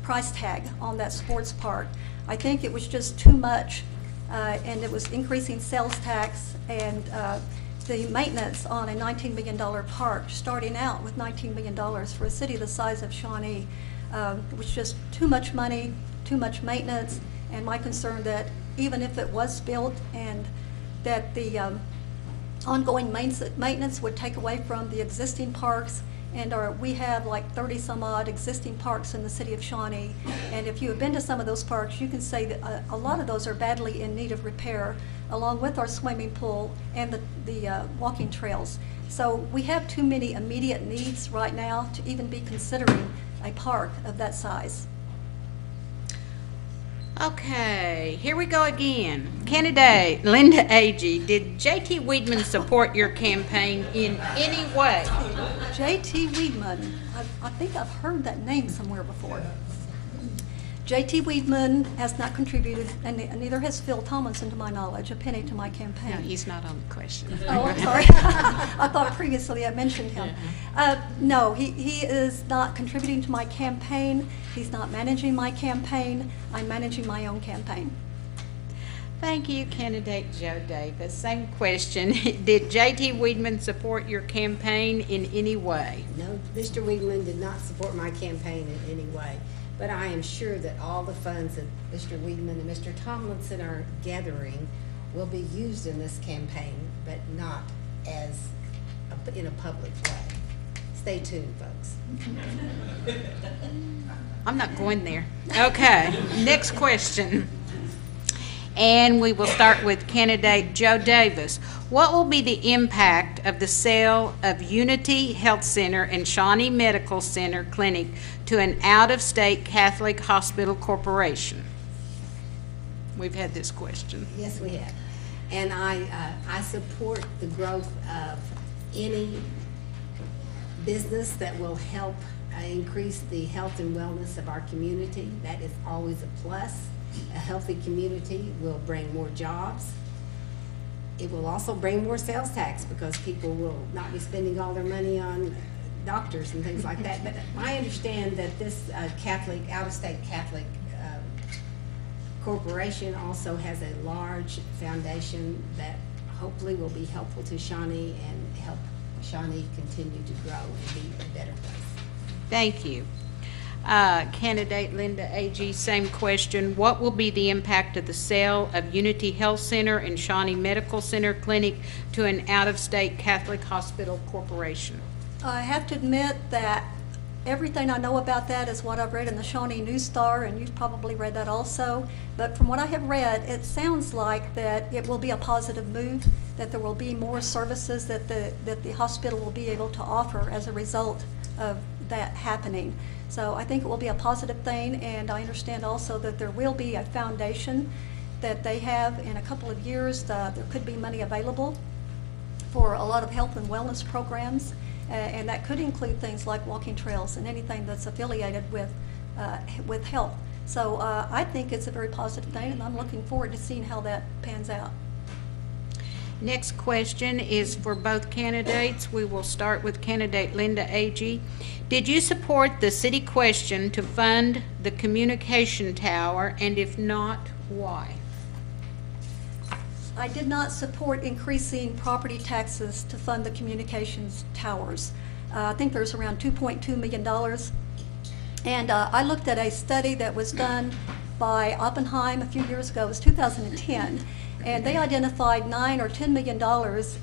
price tag on that sports park. I think it was just too much, and it was increasing sales tax and the maintenance on a $19 million park, starting out with $19 million for a city the size of Shawnee. It was just too much money, too much maintenance, and my concern that even if it was built and that the ongoing maintenance would take away from the existing parks, and we have like 30 some odd existing parks in the city of Shawnee, and if you have been to some of those parks, you can say that a lot of those are badly in need of repair, along with our swimming pool and the walking trails. So we have too many immediate needs right now to even be considering a park of that size. Okay, here we go again. Candidate Linda Agee, did J.T. Weedman support your campaign in any way? J.T. Weedman, I think I've heard that name somewhere before. J.T. Weedman has not contributed, and neither has Phil Tomlinson, to my knowledge, a penny to my campaign. No, he's not on the question. Oh, I'm sorry. I thought previously I mentioned him. No, he is not contributing to my campaign. He's not managing my campaign. I'm managing my own campaign. Thank you, candidate Joe Davis. Same question. Did J.T. Weedman support your campaign in any way? No, Mr. Weedman did not support my campaign in any way, but I am sure that all the funds that Mr. Weedman and Mr. Tomlinson are gathering will be used in this campaign, but not as in a public way. Stay tuned, folks. I'm not going there. Okay, next question. And we will start with candidate Joe Davis. What will be the impact of the sale of Unity Health Center and Shawnee Medical Center Clinic to an out-of-state Catholic hospital corporation? We've had this question. Yes, we have. And I support the growth of any business that will help increase the health and wellness of our community. That is always a plus. A healthy community will bring more jobs. It will also bring more sales tax because people will not be spending all their money on doctors and things like that. But I understand that this Catholic, out-of-state Catholic corporation also has a large foundation that hopefully will be helpful to Shawnee and help Shawnee continue to grow and be a better place. Thank you. Candidate Linda Agee, same question. What will be the impact of the sale of Unity Health Center and Shawnee Medical Center Clinic to an out-of-state Catholic hospital corporation? I have to admit that everything I know about that is what I've read in the Shawnee News Star, and you've probably read that also. But from what I have read, it sounds like that it will be a positive move, that there will be more services that the hospital will be able to offer as a result of that happening. So I think it will be a positive thing, and I understand also that there will be a foundation that they have in a couple of years. There could be money available for a lot of health and wellness programs, and that could include things like walking trails and anything that's affiliated with health. So I think it's a very positive thing, and I'm looking forward to seeing how that pans out. Next question is for both candidates. We will start with candidate Linda Agee. Did you support the city question to fund the communication tower, and if not, why? I did not support increasing property taxes to fund the communications towers. I think there's around $2.2 million. And I looked at a study that was done by Oppenheim a few years ago. It was 2010. And they identified $9 or $10 million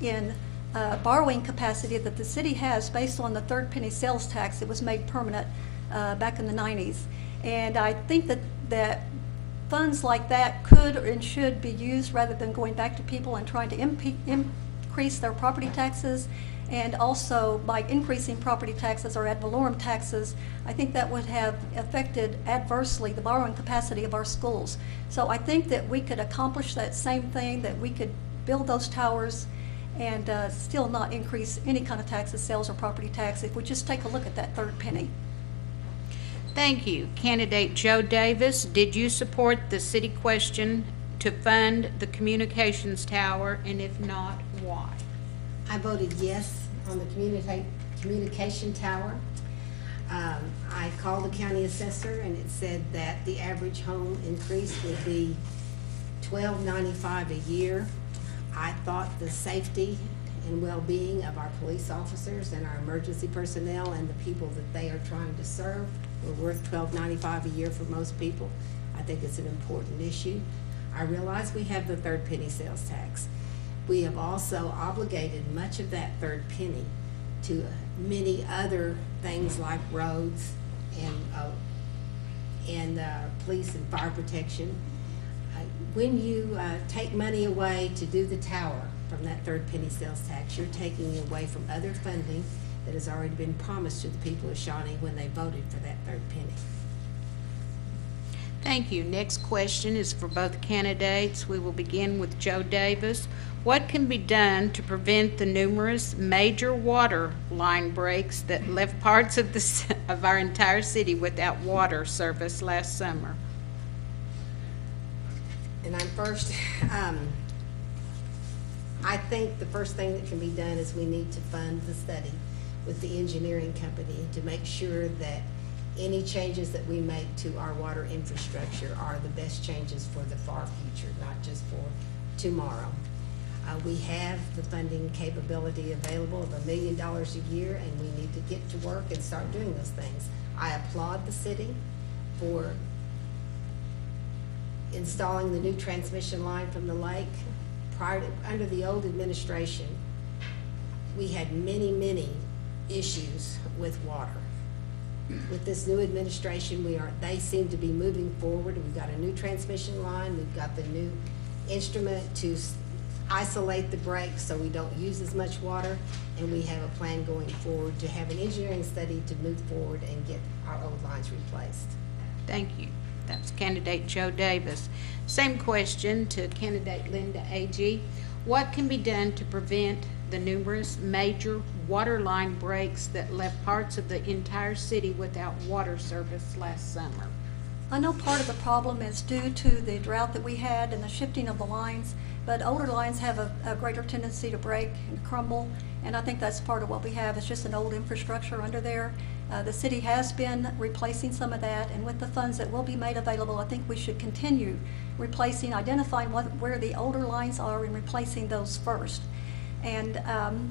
in borrowing capacity that the city has based on the third penny sales tax that was made permanent back in the 90s. And I think that funds like that could and should be used rather than going back to people and trying to increase their property taxes. And also by increasing property taxes or ad valorem taxes, I think that would have affected adversely the borrowing capacity of our schools. So I think that we could accomplish that same thing, that we could build those towers and still not increase any kind of taxes, sales or property tax, if we just take a look at that third penny. Thank you. Candidate Joe Davis, did you support the city question to fund the communications tower, and if not, why? I voted yes on the communication tower. I called the county assessor, and it said that the average home increase would be $12.95 a year. I thought the safety and well-being of our police officers and our emergency personnel and the people that they are trying to serve were worth $12.95 a year for most people. I think it's an important issue. I realize we have the third penny sales tax. We have also obligated much of that third penny to many other things like roads and police and fire protection. When you take money away to do the tower from that third penny sales tax, you're taking away from other funding that has already been promised to the people of Shawnee when they voted for that third penny. Thank you. Next question is for both candidates. We will begin with Joe Davis. What can be done to prevent the numerous major water line breaks that left parts of of our entire city without water service last summer? And I'm first, I think the first thing that can be done is we need to fund the study with the engineering company to make sure that any changes that we make to our water infrastructure are the best changes for the far future, not just for tomorrow. We have the funding capability available of $1 million a year, and we need to get to work and start doing those things. I applaud the city for installing the new transmission line from the lake. Under the old administration, we had many issues with water. With this new administration, they seem to be moving forward. We've got a new transmission line, we've got the new instrument to isolate the breaks so we don't use as much water, and we have a plan going forward to have an engineering study to move forward and get our old lines replaced. Thank you. That's candidate Joe Davis. Same question to candidate Linda Agee. What can be done to prevent the numerous major water line breaks that left parts of the entire city without water service last summer? I know part of the problem is due to the drought that we had and the shifting of the lines, but older lines have a greater tendency to break and crumble, and I think that's part of what we have. It's just an old infrastructure under there. The city has been replacing some of that, and with the funds that will be made available, I think we should continue identifying where the older lines are and replacing those first. And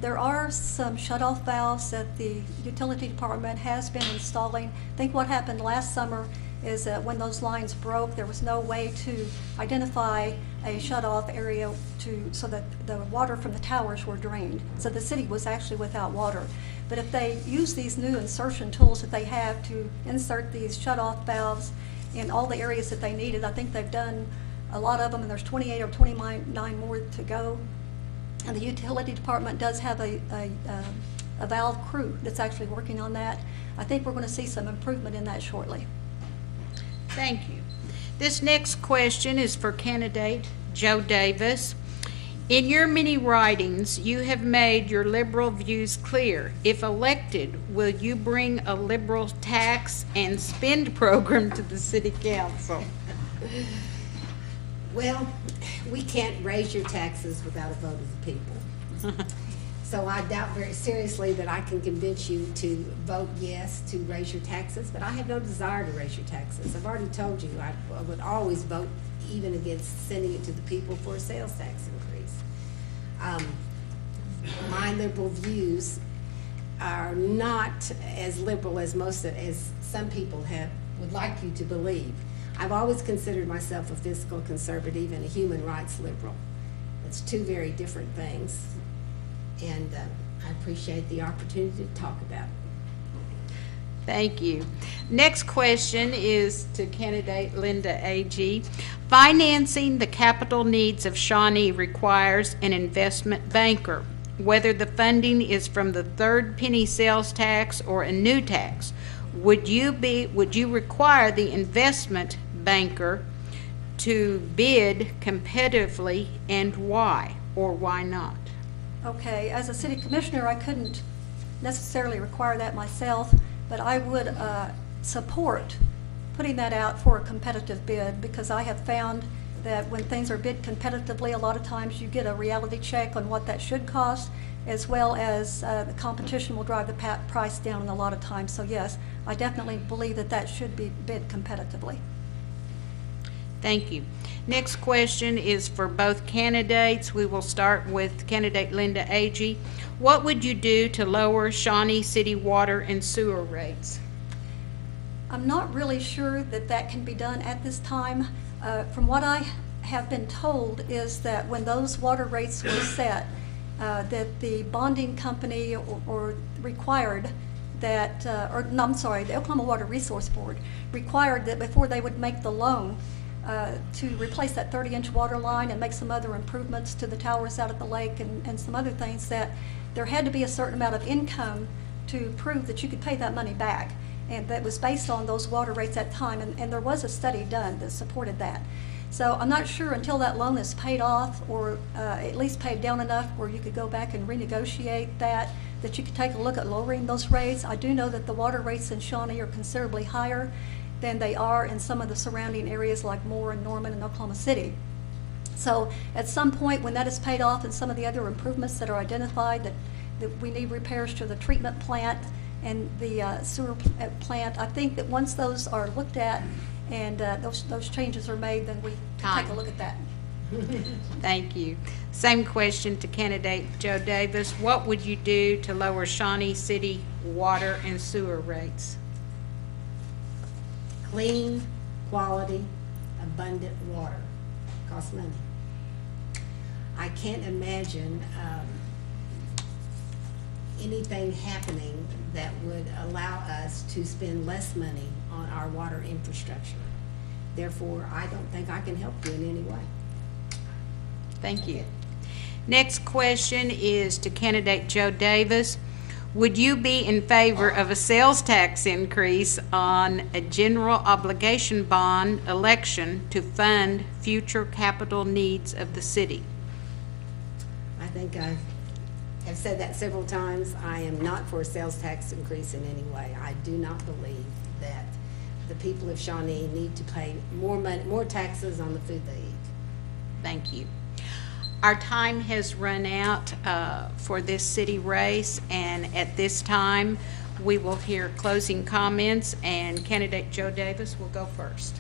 there are some shut-off valves that the utility department has been installing. I think what happened last summer is that when those lines broke, there was no way to identify a shut-off area so that the water from the towers were drained. So the city was actually without water. But if they use these new insertion tools that they have to insert these shut-off valves in all the areas that they needed, I think they've done a lot of them, and there's 28 or 29 more to go. And the utility department does have a valve crew that's actually working on that. I think we're going to see some improvement in that shortly. Thank you. This next question is for candidate Joe Davis. In your many writings, you have made your liberal views clear. If elected, will you bring a liberal tax and spend program to the city council? Well, we can't raise your taxes without a vote of the people. So I doubt very seriously that I can convince you to vote yes to raise your taxes, but I have no desire to raise your taxes. I've already told you I would always vote even against sending it to the people for a sales tax increase. My liberal views are not as liberal as some people would like you to believe. I've always considered myself a fiscal conservative and a human rights liberal. It's two very different things, and I appreciate the opportunity to talk about it. Thank you. Next question is to candidate Linda Agee. Financing the capital needs of Shawnee requires an investment banker. Whether the funding is from the third penny sales tax or a new tax, would you require the investment banker to bid competitively, and why, or why not? Okay, as a city commissioner, I couldn't necessarily require that myself, but I would support putting that out for a competitive bid, because I have found that when things are bid competitively, a lot of times you get a reality check on what that should cost, as well as the competition will drive the price down a lot of times. So yes, I definitely believe that that should be bid competitively. Thank you. Next question is for both candidates. We will start with candidate Linda Agee. What would you do to lower Shawnee City water and sewer rates? I'm not really sure that that can be done at this time. From what I have been told is that when those water rates were set, that the bonding company or required that, the Oklahoma Water Resource Board required that before they would make the loan to replace that 30-inch water line and make some other improvements to the towers out at the lake and some other things, that there had to be a certain amount of income to prove that you could pay that money back. and that was based on those water rates at the time, and there was a study done that supported that. So I'm not sure until that loan is paid off, or at least paid down enough where you could go back and renegotiate that you could take a look at lowering those rates. I do know that the water rates in Shawnee are considerably higher than they are in some of the surrounding areas like Moore and Norman and Oklahoma City. So at some point, when that is paid off and some of the other improvements that are identified, that we need repairs to the treatment plant and the sewer plant, I think that once those are looked at and those changes are made, then we can take a look at that. Thank you. Same question to candidate Joe Davis. What would you do to lower Shawnee City water and sewer rates? Clean, quality, abundant water. Costs money. I can't imagine anything happening that would allow us to spend less money on our water infrastructure. Therefore, I don't think I can help you in any way. Thank you. Next question is to candidate Joe Davis. Would you be in favor of a sales tax increase on a general obligation bond election to fund future capital needs of the city? I think I have said that several times. I am not for a sales tax increase in any way. I do not believe that the people of Shawnee need to pay more money, more taxes on the food they eat. Thank you. Our time has run out for this city race, and at this time, we will hear closing comments, and candidate Joe Davis will go first.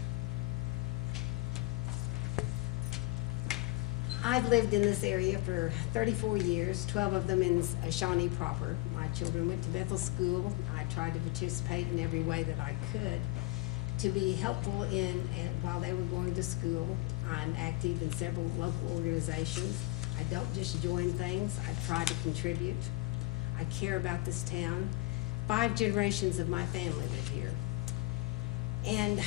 I've lived in this area for 34 years, 12 of them in Shawnee proper. My children went to Bethel School. I tried to participate in every way that I could to be helpful while they were going to school. I'm active in several local organizations. I don't just join things, I try to contribute. I care about this town. 5 generations of my family live here. And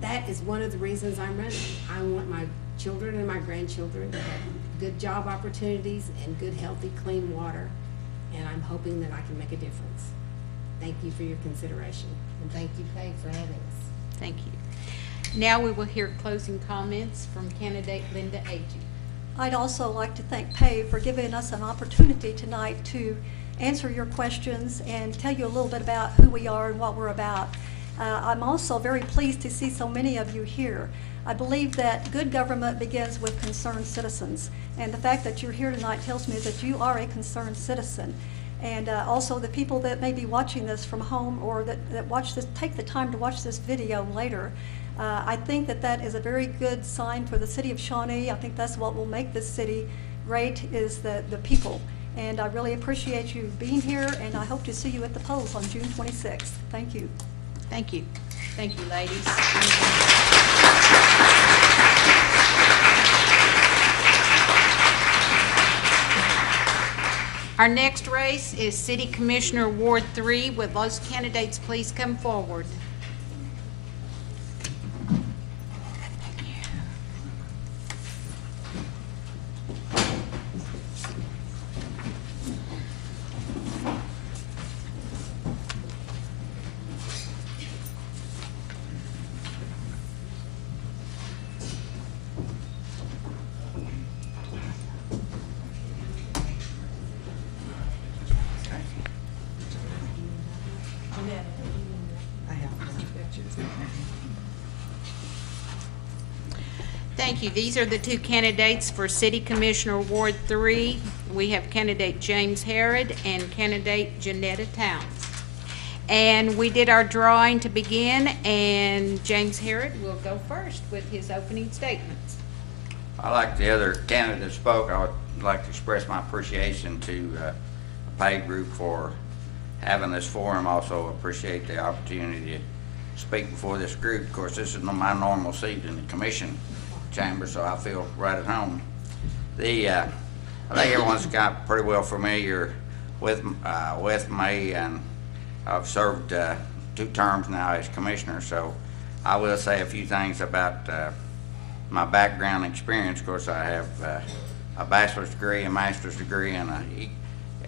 that is one of the reasons I'm running. I want my children and my grandchildren to have good job opportunities and good, healthy, clean water. And I'm hoping that I can make a difference. Thank you for your consideration. And thank you, PAVE, for having us. Thank you. Now we will hear closing comments from candidate Linda Agee. I'd also like to thank PAVE for giving us an opportunity tonight to answer your questions and tell you a little bit about who we are and what we're about. I'm also very pleased to see so many of you here. I believe that good government begins with concerned citizens, and the fact that you're here tonight tells me that you are a concerned citizen. And also the people that may be watching this from home, or that watch this, take the time to watch this video later. I think that is a very good sign for the city of Shawnee. I think that's what will make this city great, is the people. And I really appreciate you being here, and I hope to see you at the polls on June 26th. Thank you. Thank you. Thank you, ladies. Our next race is City Commissioner Ward 3. Would those candidates please come forward? Thank you. These are the 2 candidates for City Commissioner Ward 3. We have candidate James Harrod and candidate Janetta Towns. And we did our drawing to begin, and James Harrod will go first with his opening statements. Like the other candidate that spoke, I would like to express my appreciation to the PAVE group for having this forum. Also appreciate the opportunity to speak before this group. Of course, this is my normal seat in the commission chamber, so I feel right at home. I think everyone's got pretty well familiar with me, and I've served 2 terms now as commissioner, so I will say a few things about my background and experience. Of course, I have a bachelor's degree, a master's degree, and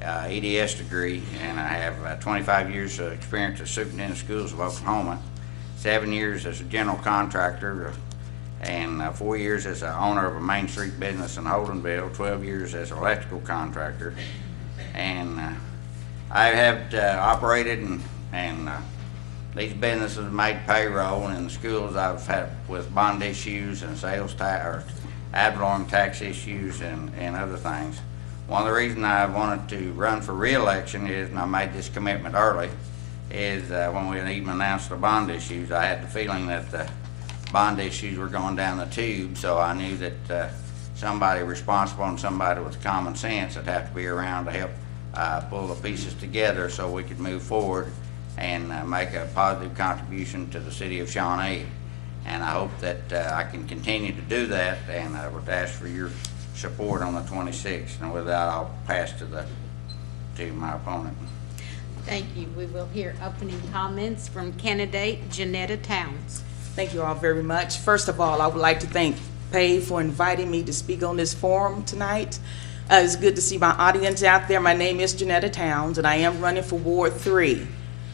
EDS degree, and I have 25 years of experience as superintendent of schools of Oklahoma, 7 years as a general contractor, and 4 years as the owner of a Main Street business in Holdenville, 12 years as an electrical contractor. And I have operated and these businesses made payroll, and in the schools I've had with bond issues and sales tax or ad valorem tax issues and other things. One of the reasons I wanted to run for re-election is, and I made this commitment early, is when we even announced the bond issues, I had the feeling that the bond issues were going down the tube, so I knew that somebody responsible and somebody with common sense would have to be around to help pull the pieces together so we could move forward and make a positive contribution to the city of Shawnee. And I hope that I can continue to do that, and I would ask for your support on the 26th. And with that, I'll pass to my opponent. Thank you. We will hear opening comments from candidate Janetta Towns. Thank you all very much. First of all, I would like to thank PAVE for inviting me to speak on this forum tonight. It's good to see my audience out there. My name is Janetta Towns, and I am running for Ward 3.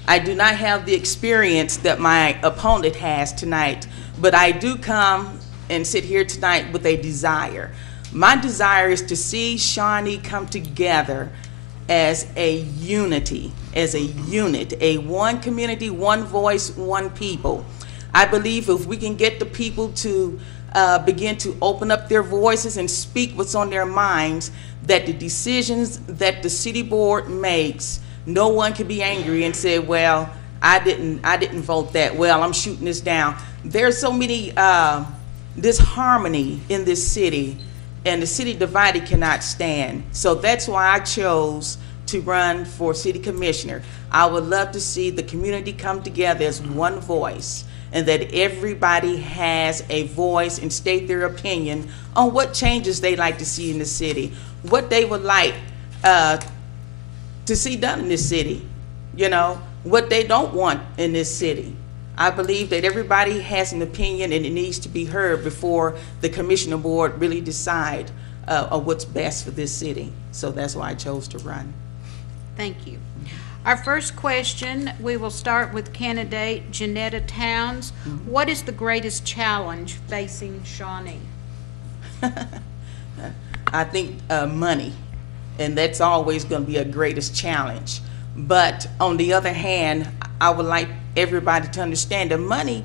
I do not have the experience that my opponent has tonight, but I do come and sit here tonight with a desire. My desire is to see Shawnee come together as a unity, as a unit, a one community, one voice, one people. I believe if we can get the people to begin to open up their voices and speak what's on their minds, that the decisions that the city board makes, no one can be angry and say, well, I didn't vote that. Well, I'm shooting this down. There's so many disharmony in this city, and the city divided cannot stand. So that's why I chose to run for city commissioner. I would love to see the community come together as one voice, and that everybody has a voice and state their opinion on what changes they like to see in the city, what they would like to see done in this city, you know, what they don't want in this city. I believe that everybody has an opinion, and it needs to be heard before the commissioner board really decide what's best for this city. So that's why I chose to run. Thank you. Our first question, we will start with candidate Janetta Towns. What is the greatest challenge facing Shawnee? I think money, and that's always going to be a greatest challenge. But on the other hand, I would like everybody to understand that money,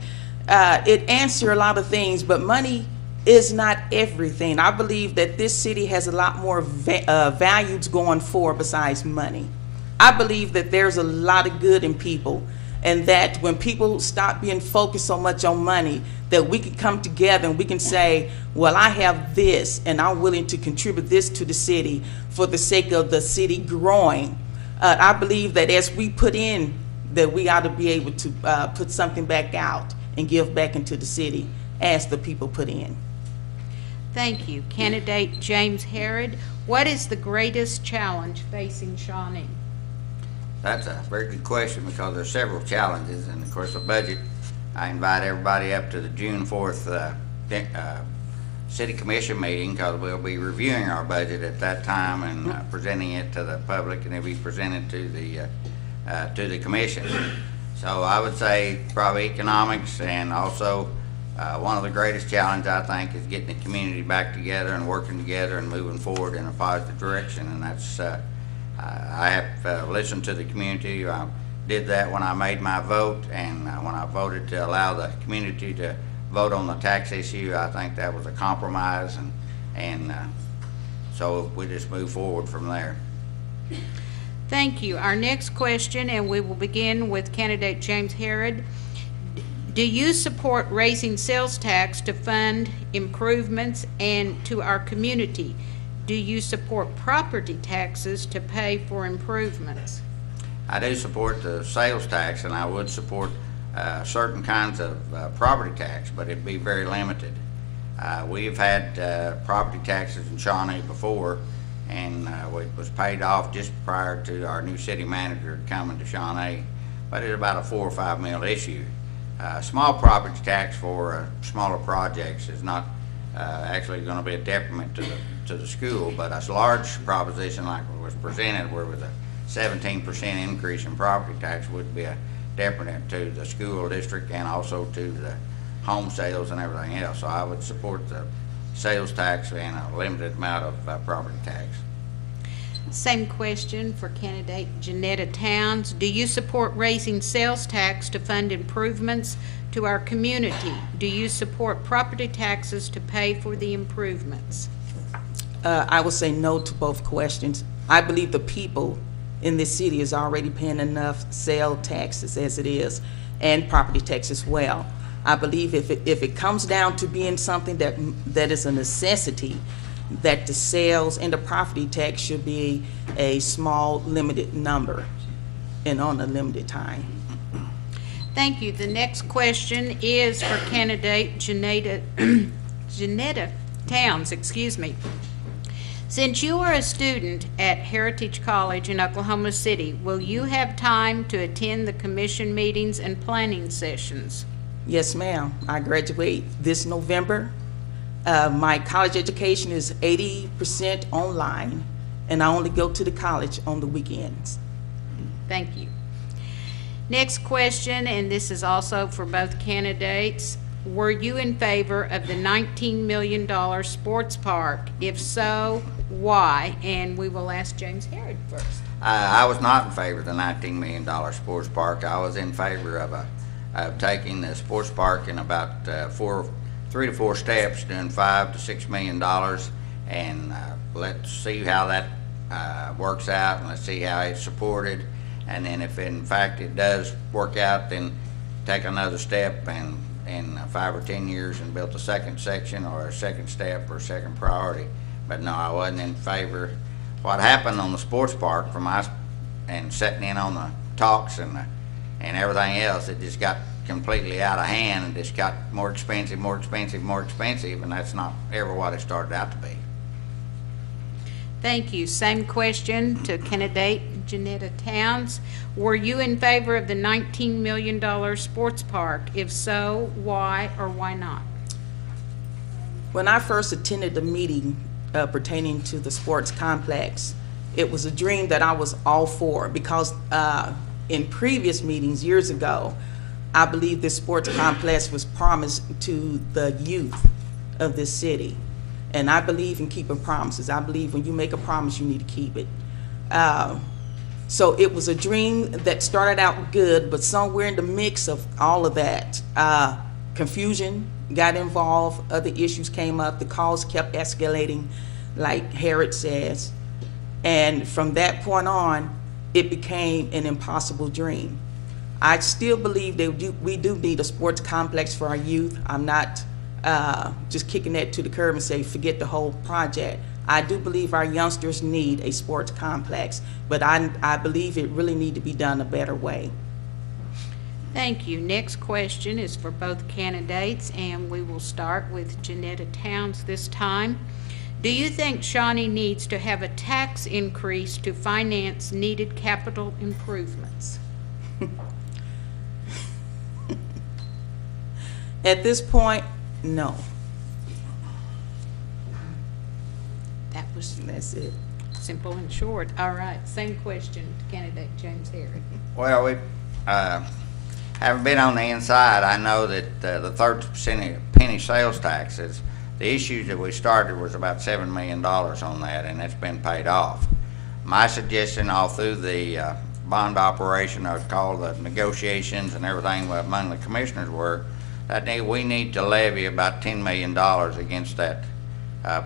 it answers a lot of things, but money is not everything. I believe that this city has a lot more values going forward besides money. I believe that there's a lot of good in people, and that when people stop being focused so much on money, that we can come together and we can say, well, I have this, and I'm willing to contribute this to the city for the sake of the city growing. I believe that as we put in, that we ought to be able to put something back out and give back into the city as the people put in. Thank you. Candidate James Herod, what is the greatest challenge facing Shawnee? That's a very good question, because there's several challenges, and of course the budget, I invite everybody up to the June 4th City Commission meeting, because we'll be reviewing our budget at that time and presenting it to the public, and it'll be presented to the commission. So I would say probably economics, and also one of the greatest challenges I think is getting the community back together and working together and moving forward in a positive direction, and that's I have listened to the community. I did that when I made my vote, and when I voted to allow the community to vote on the tax issue, I think that was a compromise, and so we just move forward from there. Thank you. Our next question, and we will begin with candidate James Herod. Do you support raising sales tax to fund improvements and to our community? Do you support property taxes to pay for improvements? I do support the sales tax, and I would support certain kinds of property tax, but it'd be very limited. We've had property taxes in Shawnee before, and it was paid off just prior to our new city manager coming to Shawnee, but it's about a $4 or $5 million issue. Small property tax for smaller projects is not actually gonna be a detriment to the school, but a large proposition like was presented, where with a 17% increase in property tax would be a detriment to the school district and also to the home sales and everything else. So I would support the sales tax and a limited amount of property tax. Same question for candidate Janetta Towns. Do you support raising sales tax to fund improvements to our community? Do you support property taxes to pay for the improvements? I will say no to both questions. I believe the people in this city is already paying enough sale taxes as it is, and property tax as well. I believe if it comes down to being something that is a necessity, that the sales and the property tax should be a small, limited number and on a limited time. Thank you. The next question is for candidate Janetta Towns, excuse me. Since you are a student at Heritage College in Oklahoma City, will you have time to attend the commission meetings and planning sessions? Yes, ma'am. I graduate this November. My college education is 80% online, and I only go to the college on the weekends. Thank you. Next question, and this is also for both candidates. Were you in favor of the $19 million sports park? If so, why? And we will ask James Herod first. I was not in favor of the $19 million sports park. I was in favor of taking the sports park in about 3 to 4 steps, doing $5 to $6 million, and let's see how that works out, and let's see how it's supported. And then if in fact it does work out, then take another step and in 5 or 10 years and build a second section or a second step or a second priority. But no, I wasn't in favor. What happened on the sports park from us and sitting in on the talks and everything else, it just got completely out of hand and just got more expensive, more expensive, more expensive, and that's not ever what it started out to be. Thank you. Same question to candidate Janetta Towns. Were you in favor of the $19 million sports park? If so, why or why not? When I first attended the meeting pertaining to the sports complex, it was a dream that I was all for, because in previous meetings years ago, I believe this sports complex was promised to the youth of this city. And I believe in keeping promises. I believe when you make a promise, you need to keep it. So it was a dream that started out good, but somewhere in the mix of all of that, confusion got involved, other issues came up, the calls kept escalating, like Herod says. And from that point on, it became an impossible dream. I still believe that we do need a sports complex for our youth. I'm not just kicking that to the curb and say, forget the whole project. I do believe our youngsters need a sports complex, but I believe it really need to be done a better way. Thank you. Next question is for both candidates, and we will start with Janetta Towns this time. Do you think Shawnee needs to have a tax increase to finance needed capital improvements? At this point, no. That's it. Simple and short. All right. Same question to candidate James Herod. Well, we having been on the inside, I know that the 30% penny sales taxes, the issues that we started was about $7 million on that, and it's been paid off. My suggestion all through the bond operation, I would call the negotiations and everything among the commissioners were that we need to levy about $10 million against that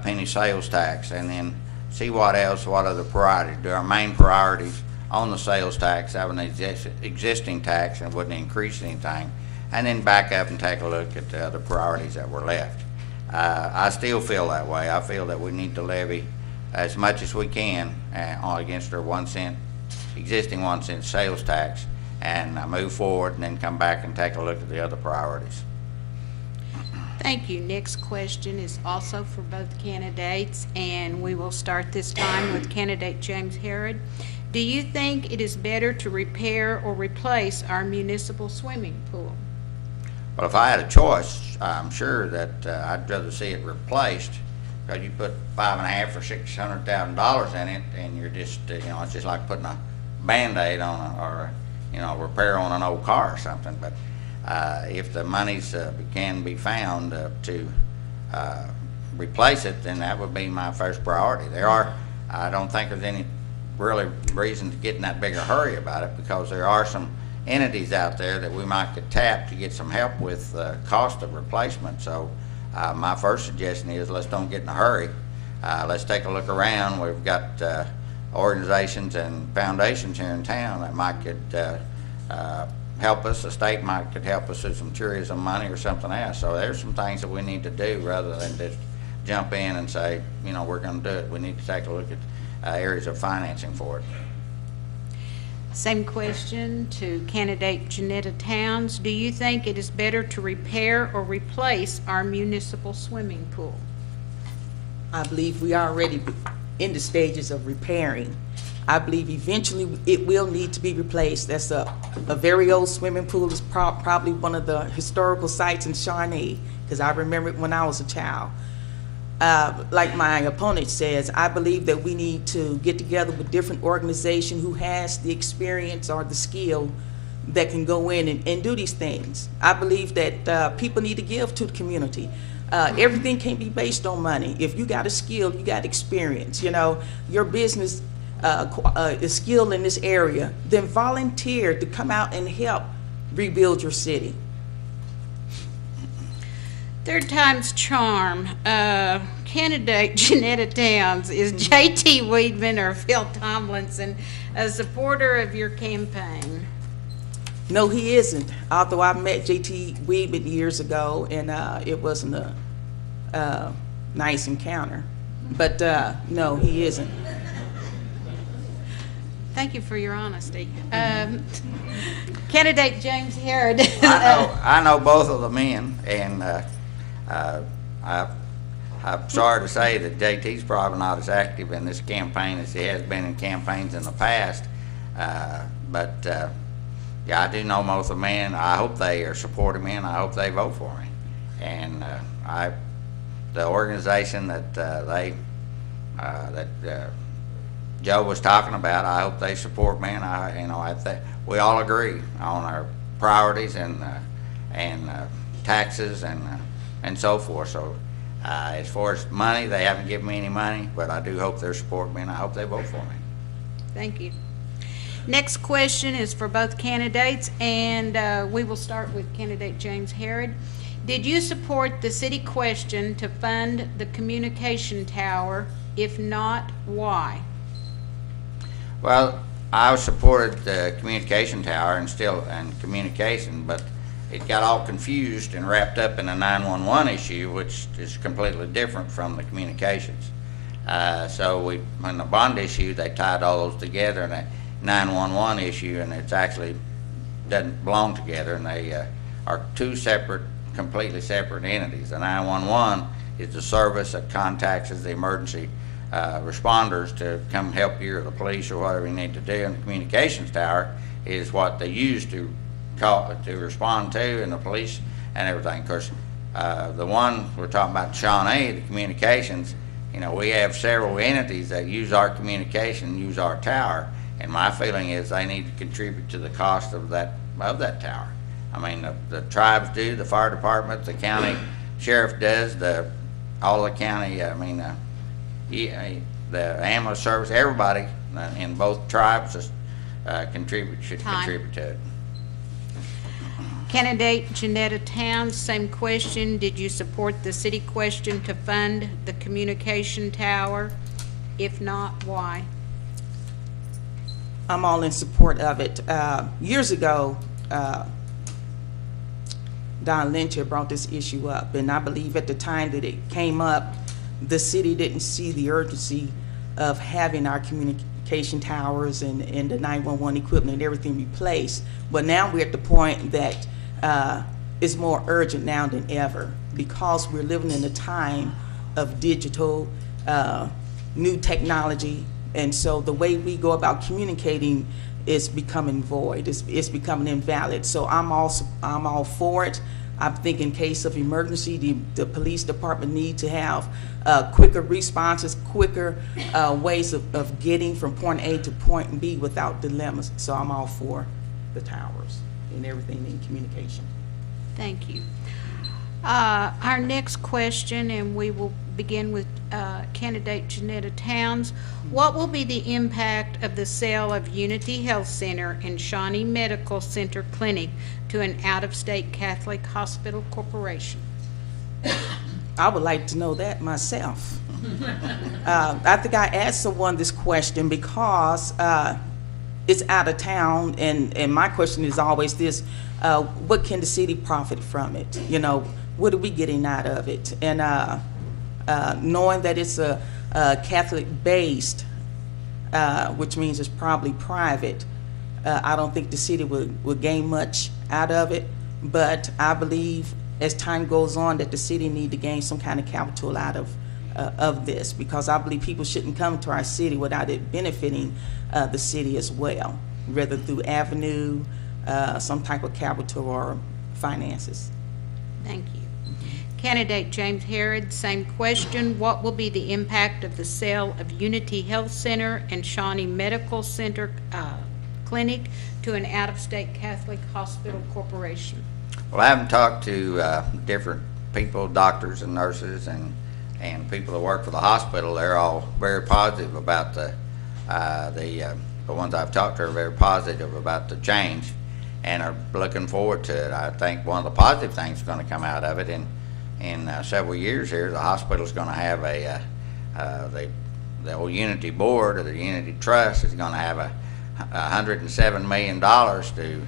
penny sales tax, and then see what other priorities. Do our main priorities on the sales tax, have an existing tax and wouldn't increase anything, and then back up and take a look at the other priorities that were left. I still feel that way. I feel that we need to levy as much as we can against our existing 1 cent sales tax, and move forward and then come back and take a look at the other priorities. Thank you. Next question is also for both candidates, and we will start this time with candidate James Herod. Do you think it is better to repair or replace our municipal swimming pool? Well, if I had a choice, I'm sure that I'd rather see it replaced, because you put $5.5 or $600,000 in it, and you're just, it's just like putting a Band-Aid on or repair on an old car or something. But if the monies can be found to replace it, then that would be my first priority. I don't think there's any really reason to get in that big a hurry about it, because there are some entities out there that we might could tap to get some help with the cost of replacement. So my first suggestion is, let's don't get in a hurry. Let's take a look around. We've got organizations and foundations here in town that might could help us. The state could help us with some tourism money or something else. So there's some things that we need to do rather than just jump in and say, we're going to do it. We need to take a look at areas of financing for it. Same question to candidate Janetta Towns. Do you think it is better to repair or replace our municipal swimming pool? I believe we are already in the stages of repairing. I believe eventually it will need to be replaced. That's a very old swimming pool. It's probably one of the historical sites in Shawnee, because I remember it when I was a child. Like my opponent says, I believe that we need to get together with different organizations who has the experience or the skill that can go in and do these things. I believe that people need to give to the community. Everything can't be based on money. If you got a skill, you got experience. Your business is skilled in this area, then volunteer to come out and help rebuild your city. Third time's charm. Candidate Janetta Towns, is J.T. Weedman or Phil Tomlinson a supporter of your campaign? No, he isn't. Although I met J.T. Weedman years ago, and it wasn't a nice encounter. But no, he isn't. Thank you for your honesty. Candidate James Herod. I know both of the men, and I'm sorry to say that JT's probably not as active in this campaign as he has been in campaigns in the past. But yeah, I do know most of the men. I hope they are supporting me, and I hope they vote for me. And the organization that Joe was talking about, I hope they support me, and I think we all agree on our priorities and taxes and so forth. So as far as money, they haven't given me any money, but I do hope they're supporting me, and I hope they vote for me. Thank you. Next question is for both candidates, and we will start with candidate James Herod. Did you support the city question to fund the communication tower? If not, why? Well, I supported the communication tower and communication, but it got all confused and wrapped up in a 911 issue, which is completely different from the communications. So on the bond issue, they tied all those together in a 911 issue, and it's actually doesn't belong together, and they are two separate, completely separate entities. The 911 is the service that contacts the emergency responders to come help you or the police or whatever you need to do, and the communications tower is what they use to respond to, and the police and everything. Of course, the one we're talking about, Shawnee, the communications, we have several entities that use our communication, use our tower, and my feeling is they need to contribute to the cost of that tower. I mean, the tribes do, the fire department, the county sheriff does, all the county, the ambulance service, everybody in both tribes should contribute to it. Candidate Janetta Towns, same question. Did you support the city question to fund the communication tower? If not, why? I'm all in support of it. Years ago, Don Lynch had brought this issue up, and I believe at the time that it came up, the city didn't see the urgency of having our communication towers and the 911 equipment and everything replaced. But now we're at the point that it's more urgent now than ever, because we're living in a time of digital, new technology, and so the way we go about communicating is becoming void. It's becoming invalid. So I'm all for it. I think in case of emergency, the police department need to have quicker responses, quicker ways of getting from point A to point B without dilemmas. So I'm all for the towers and everything in communication. Thank you. Our next question, and we will begin with candidate Janetta Towns. What will be the impact of the sale of Unity Health Center and Shawnee Medical Center Clinic to an out-of-state Catholic hospital corporation? I would like to know that myself. I think I asked someone this question because it's out of town, and my question is always this: what can the city profit from it? You know, what are we getting out of it? And knowing that it's a Catholic-based, which means it's probably private, I don't think the city would gain much out of it. But I believe as time goes on that the city need to gain some kind of capital out of this, because I believe people shouldn't come to our city without it benefiting the city as well, whether through avenue, some type of capital or finances. Thank you. Candidate James Herod, same question. What will be the impact of the sale of Unity Health Center and Shawnee Medical Center Clinic to an out-of-state Catholic hospital corporation? Well, I haven't talked to different people, doctors and nurses and people that work for the hospital. They're all very positive about the ones I've talked to are very positive about the change and are looking forward to it. I think one of the positive things is going to come out of it in several years here. The hospital is going to have the old Unity board or the Unity Trust is going to have $107 million to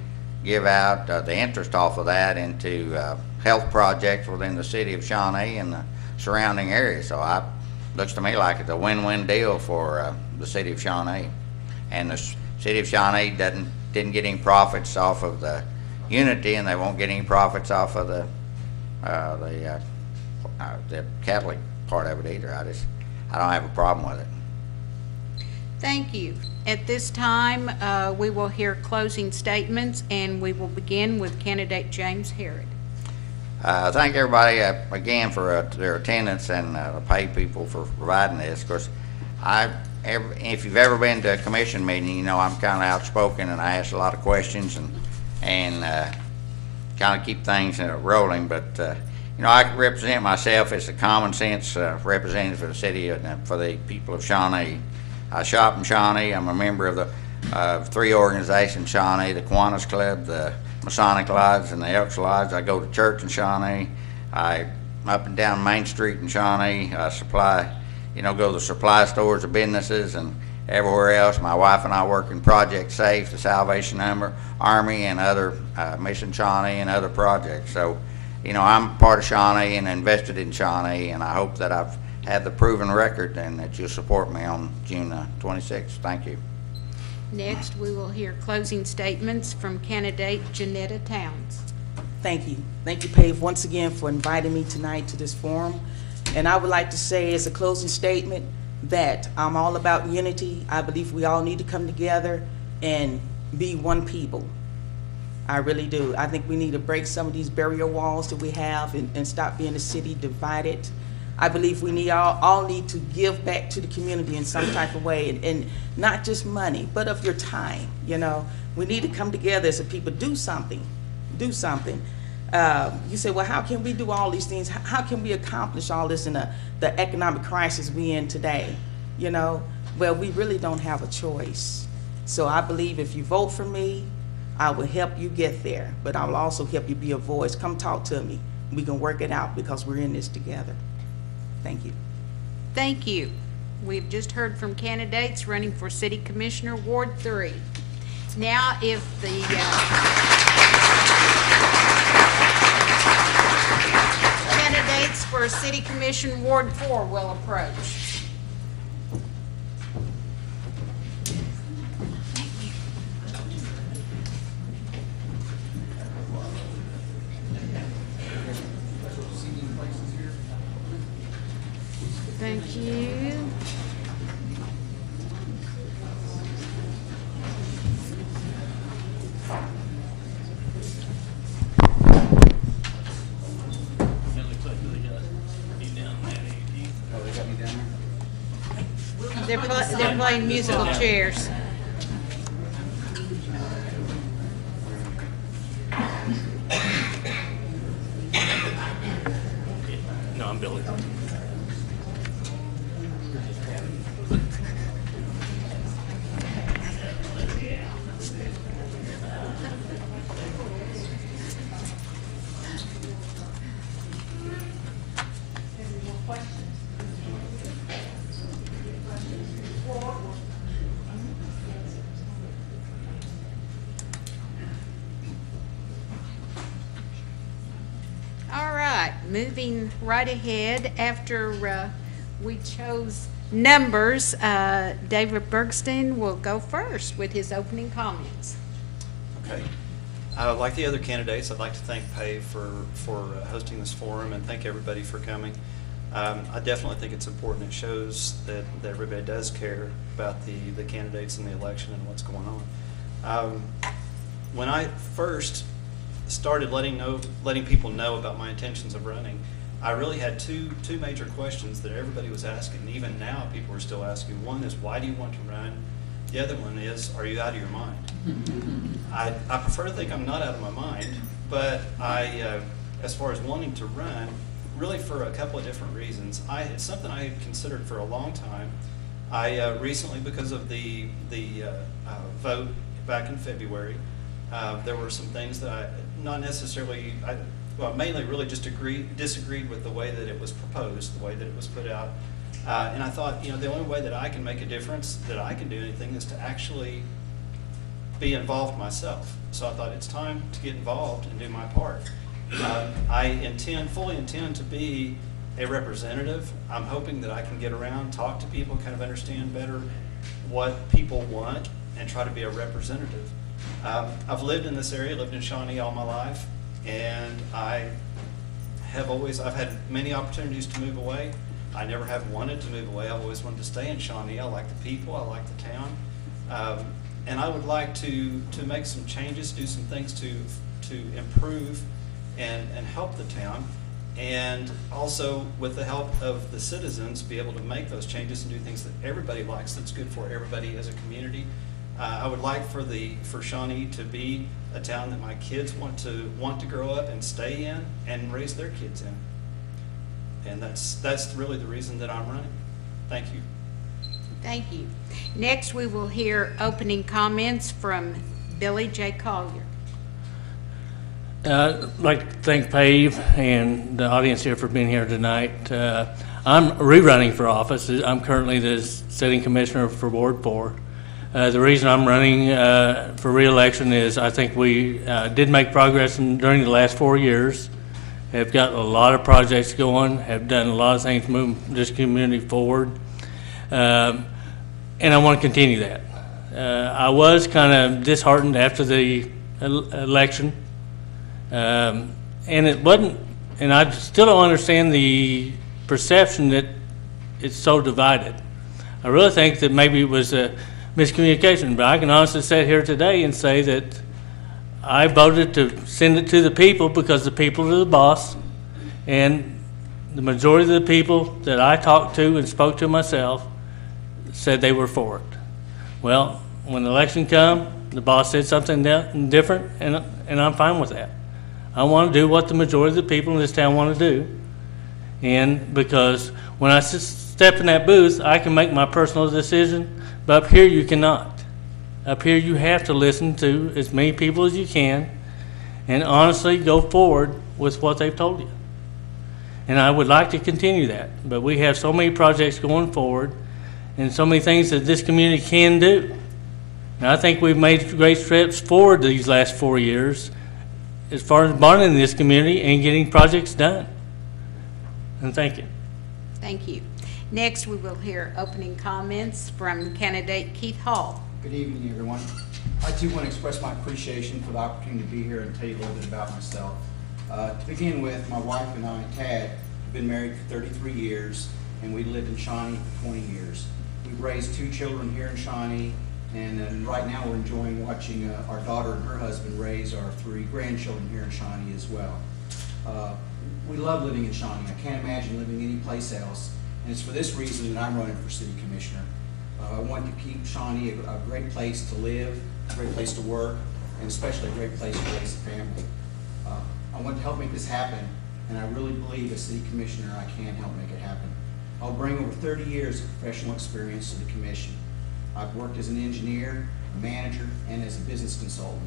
give out the interest off of that into health projects within the city of Shawnee and the surrounding area. So it looks to me like it's a win-win deal for the city of Shawnee. And the city of Shawnee didn't get any profits off of the Unity, and they won't get any profits off of the Catholic part of it either. I don't have a problem with it. Thank you. At this time, we will hear closing statements, and we will begin with candidate James Herod. Thank everybody again for their attendance and the PAVE people for providing this. Of course, if you've ever been to a commission meeting, you know I'm kind of outspoken and I ask a lot of questions and kind of keep things rolling. But you know, I represent myself as a common sense representative for the city and for the people of Shawnee. I shop in Shawnee. I'm a member of the 3 organizations in Shawnee: the Kiwanis Club, the Masonic Lodge, and the Elks Lodge. I go to church in Shawnee. I up and down Main Street in Shawnee. I go to the supply stores of businesses and everywhere else. My wife and I work in Project Safe, the Salvation Army, and other Mission Shawnee and other projects. So, you know, I'm part of Shawnee and invested in Shawnee, and I hope that I've had the proven record and that you'll support me on June 26th. Thank you. Next, we will hear closing statements from candidate Janetta Towns. Thank you. Thank you, PAVE, once again for inviting me tonight to this forum. And I would like to say as a closing statement that I'm all about unity. I believe we all need to come together and be one people. I really do. I think we need to break some of these barrier walls that we have and stop being a city divided. I believe we all need to give back to the community in some type of way, and not just money, but of your time. You know, we need to come together as a people, do something. You say, well, how can we do all these things? How can we accomplish all this in the economic crisis we in today? You know, well, we really don't have a choice. So I believe if you vote for me, I will help you get there, but I will also help you be a voice. Come talk to me. We can work it out because we're in this together. Thank you. Thank you. We've just heard from candidates running for City Commissioner, Ward 3. Now, if the candidates for City Commission, Ward 4 will approach. Thank you. They're playing musical chairs. No, I'm Billy. All right, moving right ahead, after we chose numbers, David Bergstein will go first with his opening comments. Okay. Like the other candidates, I'd like to thank PAVE for hosting this forum and thank everybody for coming. I definitely think it's important. It shows that everybody does care about the candidates in the election and what's going on. When I first started letting people know about my intentions of running, I really had two major questions that everybody was asking, and even now people are still asking. One is, why do you want to run? The other one is, are you out of your mind? I prefer to think I'm not out of my mind, but as far as wanting to run, really for a couple of different reasons. It's something I had considered for a long time. I recently, because of the vote back in February, there were some things that I not necessarily, mainly really just disagreed with the way that it was proposed, the way that it was put out. And I thought, the only way that I can make a difference, that I can do anything, is to actually be involved myself. So I thought it's time to get involved and do my part. I fully intend to be a representative. I'm hoping that I can get around, talk to people, kind of understand better what people want, and try to be a representative. I've lived in this area, lived in Shawnee all my life, and I've had many opportunities to move away. I never have wanted to move away. I've always wanted to stay in Shawnee. I like the people, I like the town. And I would like to make some changes, do some things to improve and help the town. And also, with the help of the citizens, be able to make those changes and do things that everybody likes, that's good for everybody as a community. I would like for Shawnee to be a town that my kids want to grow up and stay in and raise their kids in. And that's really the reason that I'm running. Thank you. Thank you. Next, we will hear opening comments from Billy J. Collier. I'd like to thank PAVE and the audience here for being here tonight. I'm rerunning for office. I'm currently the sitting commissioner for Ward 4. The reason I'm running for re-election is I think we did make progress during the last 4 years, have got a lot of projects going, have done a lot of things to move this community forward, and I want to continue that. I was kind of disheartened after the election, and it wasn't, and I still don't understand the perception that it's so divided. I really think that maybe it was a miscommunication, but I can honestly sit here today and say that I voted to send it to the people because the people are the boss, and the majority of the people that I talked to and spoke to myself said they were for it. Well, when the election come, the boss said something different, and I'm fine with that. I want to do what the majority of the people in this town want to do, and because when I step in that booth, I can make my personal decision. But up here, you cannot. Up here, you have to listen to as many people as you can and honestly go forward with what they've told you. And I would like to continue that. But we have so many projects going forward and so many things that this community can do. And I think we've made great steps forward these last 4 years as far as bonding this community and getting projects done. And thank you. Thank you. Next, we will hear opening comments from candidate Keith Hall. Good evening, everyone. I too want to express my appreciation for the opportunity to be here and tell you a little bit about myself. To begin with, my wife and I, Tad, have been married for 33 years, and we lived in Shawnee for 20 years. We've raised 2 children here in Shawnee, and right now we're enjoying watching our daughter and her husband raise our 3 grandchildren here in Shawnee as well. We love living in Shawnee. I can't imagine living any place else. And it's for this reason that I'm running for city commissioner. I want to keep Shawnee a great place to live, a great place to work, and especially a great place to raise a family. I want to help make this happen, and I really believe as city commissioner I can help make it happen. I'll bring over 30 years of professional experience to the commission. I've worked as an engineer, a manager, and as a business consultant.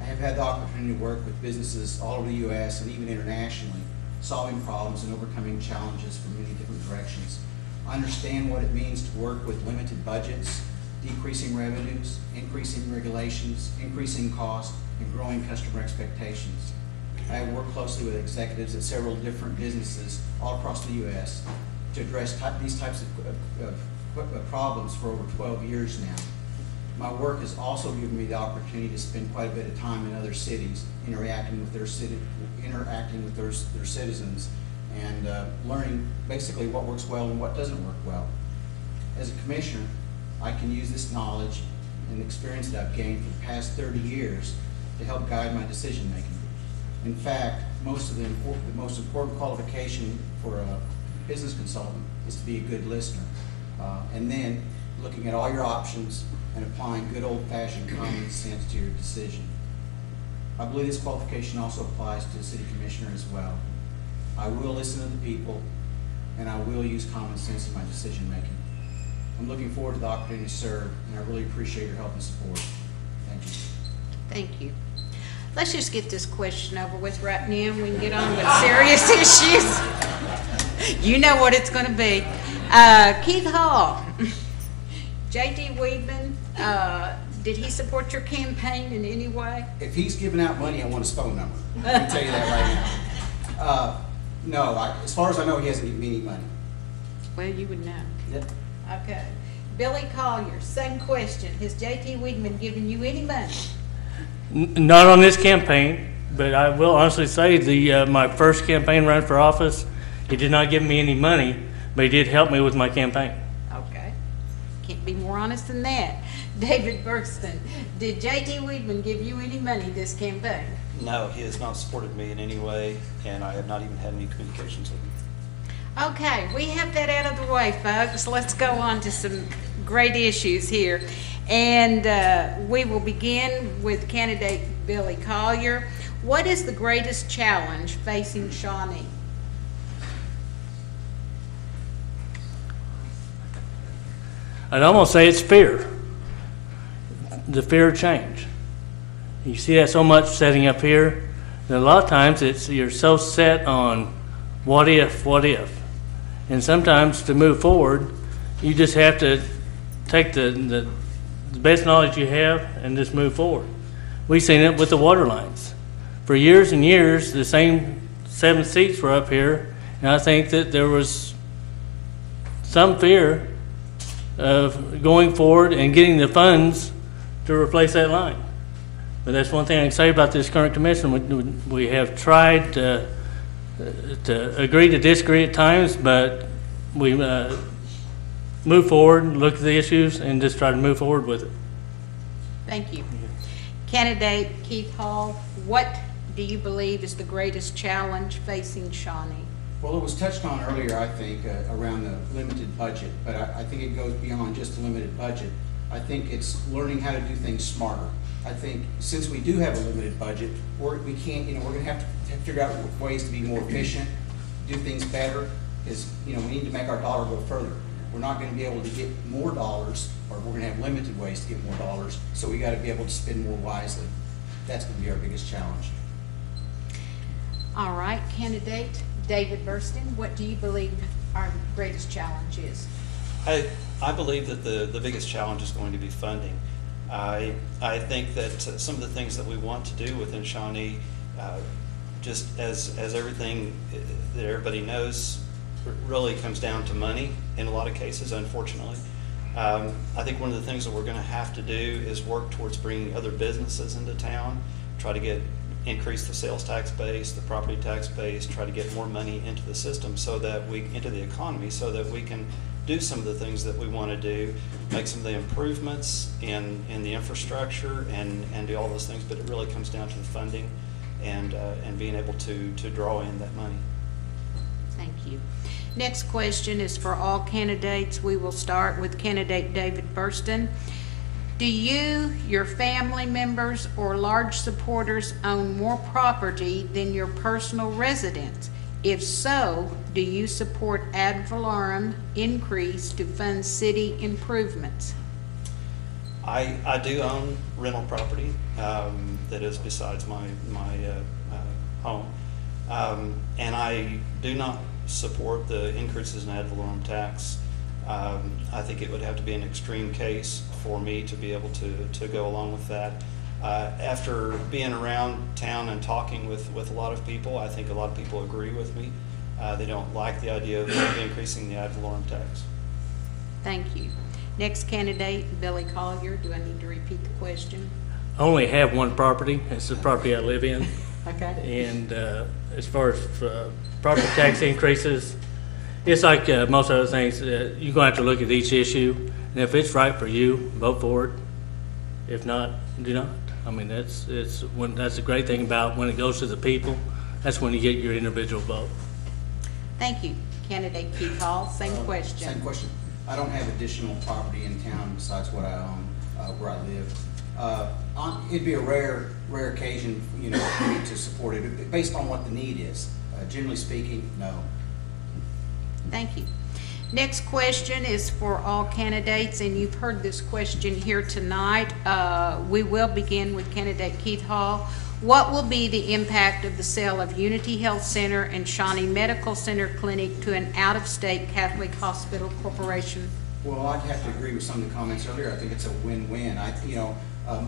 I have had the opportunity to work with businesses all over the U.S. and even internationally, solving problems and overcoming challenges from many different directions. I understand what it means to work with limited budgets, decreasing revenues, increasing regulations, increasing costs, and growing customer expectations. I have worked closely with executives at several different businesses all across the U.S. to address these types of problems for over 12 years now. My work has also given me the opportunity to spend quite a bit of time in other cities, interacting with their citizens, and learning basically what works well and what doesn't work well. As a commissioner, I can use this knowledge and experience that I've gained for the past 30 years to help guide my decision making. In fact, the most important qualification for a business consultant is to be a good listener, and then looking at all your options and applying good old-fashioned common sense to your decision. I believe this qualification also applies to the city commissioner as well. I will listen to the people, and I will use common sense in my decision making. I'm looking forward to the opportunity to serve, and I really appreciate your help and support. Thank you. Thank you. Let's just get this question over with right now. We can get on with serious issues. You know what it's going to be. Keith Hall, J.D. Weedman, did he support your campaign in any way? If he's giving out money, I want his phone number. I can tell you that right now. No, as far as I know, he hasn't given me any money. Well, you would know. Yep. Okay. Billy Collier, same question. Has J.T. Weedman given you any money? Not on this campaign, but I will honestly say my first campaign run for office, he did not give me any money, but he did help me with my campaign. Okay. Can't be more honest than that. David Bergston, did J.T. Weedman give you any money this campaign? No, he has not supported me in any way, and I have not even had any communications with him. Okay, we have that out of the way, folks. Let's go on to some great issues here. And we will begin with candidate Billy Collier. What is the greatest challenge facing Shawnee? I'd almost say it's fear. The fear of change. You see that so much setting up here, that a lot of times you're so set on what if. And sometimes to move forward, you just have to take the best knowledge you have and just move forward. We've seen it with the water lines. For years and years, the same 7 seats were up here, and I think that there was some fear of going forward and getting the funds to replace that line. But that's one thing I can say about this current commission. We have tried to agree to disagree at times, but we move forward, look at the issues, and just try to move forward with it. Thank you. Candidate Keith Hall, what do you believe is the greatest challenge facing Shawnee? Well, it was touched on earlier, I think, around the limited budget, but I think it goes beyond just a limited budget. I think it's learning how to do things smarter. I think since we do have a limited budget, we can't, we're going to have to figure out ways to be more efficient, do things better, because, we need to make our dollar go further. We're not going to be able to get more dollars, or we're going to have limited ways to get more dollars, so we got to be able to spend more wisely. That's going to be our biggest challenge. All right, candidate David Burston, what do you believe our greatest challenge is? I believe that the biggest challenge is going to be funding. I think that some of the things that we want to do within Shawnee, just as everything that everybody knows, really comes down to money in a lot of cases, unfortunately. I think one of the things that we're going to have to do is work towards bringing other businesses into town, try to increase the sales tax base, the property tax base, try to get more money into the system into the economy, so that we can do some of the things that we want to do, make some of the improvements in the infrastructure and do all those things. But it really comes down to the funding and being able to draw in that money. Thank you. Next question is for all candidates. We will start with candidate David Burston. Do you, your family members, or large supporters own more property than your personal residence? If so, do you support ad valorem increase to fund city improvements? I do own rental property that is besides my home. And I do not support the increases in ad valorem tax. I think it would have to be an extreme case for me to be able to go along with that. After being around town and talking with a lot of people, I think a lot of people agree with me. They don't like the idea of increasing the ad valorem tax. Thank you. Next candidate, Billy Collier. Do I need to repeat the question? I only have one property. It's the property I live in. Okay. And as far as property tax increases, it's like most other things. You're going to have to look at each issue. And if it's right for you, vote for it. If not, do not. I mean, that's the great thing about when it goes to the people. That's when you get your individual vote. Thank you. Candidate Keith Hall, same question. Same question. I don't have additional property in town besides what I own, where I live. It'd be a rare occasion, for me to support it, based on what the need is. Generally speaking, no. Thank you. Next question is for all candidates, and you've heard this question here tonight. We will begin with candidate Keith Hall. What will be the impact of the sale of Unity Health Center and Shawnee Medical Center Clinic to an out-of-state Catholic Hospital Corporation? Well, I'd have to agree with some of the comments earlier. I think it's a win-win.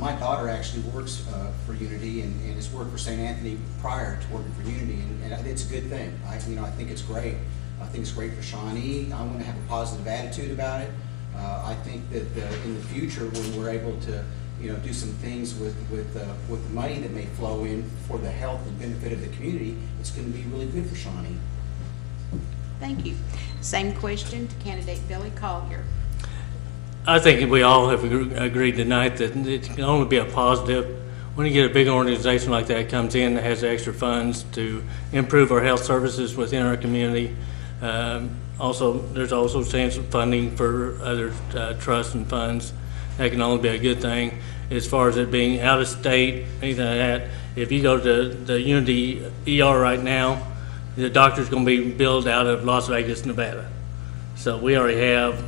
My daughter actually works for Unity and has worked for St. Anthony prior to working for Unity, and it's a good thing. I think it's great. I think it's great for Shawnee. I want to have a positive attitude about it. I think that in the future, when we're able to do some things with the money that may flow in for the health and benefit of the community, it's going to be really good for Shawnee. Thank you. Same question to candidate Billy Collier. I think we all have agreed tonight that it can only be a positive. When you get a big organization like that comes in that has extra funds to improve our health services within our community, there's also chance of funding for other trusts and funds. That can only be a good thing. As far as it being out of state, anything like that, if you go to the Unity ER right now, the doctor's going to be billed out of Las Vegas, Nevada. So we already have,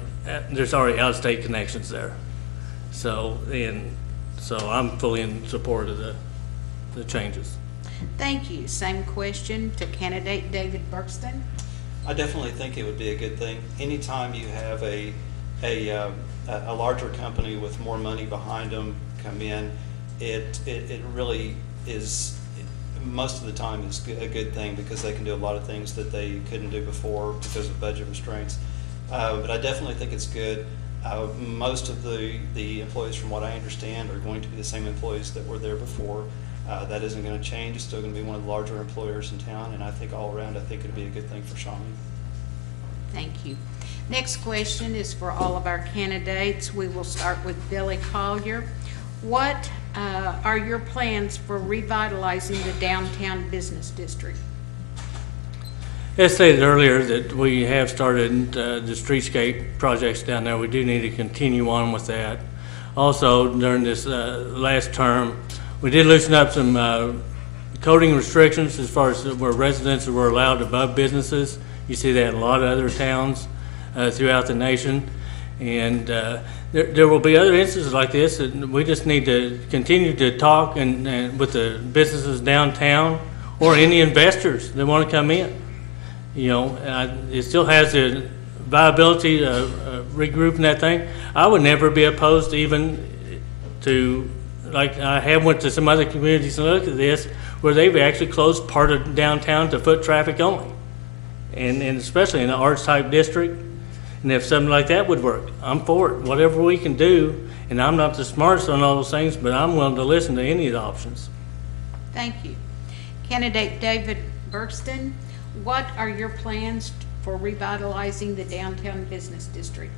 there's already out of state connections there. So I'm fully in support of the changes. Thank you. Same question to candidate David Burston. I definitely think it would be a good thing. Anytime you have a larger company with more money behind them come in, it really is, most of the time, is a good thing because they can do a lot of things that they couldn't do before because of budget restraints. But I definitely think it's good. Most of the employees, from what I understand, are going to be the same employees that were there before. That isn't going to change. It's still going to be one of the larger employers in town, and I think all around, I think it'd be a good thing for Shawnee. Thank you. Next question is for all of our candidates. We will start with Billy Collier. What are your plans for revitalizing the downtown business district? As stated earlier, that we have started the streetscape projects down there. We do need to continue on with that. Also, during this last term, we did loosen up some coding restrictions as far as where residents were allowed above businesses. You see that in a lot of other towns throughout the nation. And there will be other instances like this, and we just need to continue to talk and with the businesses downtown or any investors that want to come in. It still has the viability of regrouping that thing. I would never be opposed even to, like I have went to some other communities and looked at this, where they've actually closed part of downtown to foot traffic only. And especially in the arts type district. And if something like that would work, I'm for it. Whatever we can do, and I'm not the smartest on all those things, but I'm willing to listen to any of the options. Thank you. Candidate David Burston, what are your plans for revitalizing the downtown business district?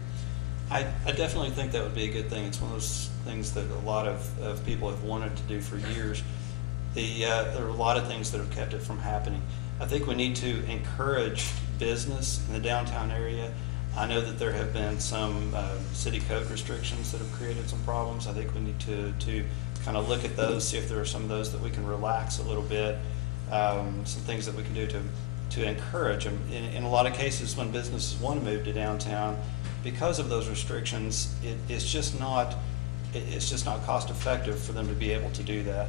I definitely think that would be a good thing. It's one of those things that a lot of people have wanted to do for years. There are a lot of things that have kept it from happening. I think we need to encourage business in the downtown area. I know that there have been some city code restrictions that have created some problems. I think we need to kind of look at those, see if there are some of those that we can relax a little bit, some things that we can do to encourage them. In a lot of cases, when businesses want to move to downtown, because of those restrictions, it's just not cost effective for them to be able to do that.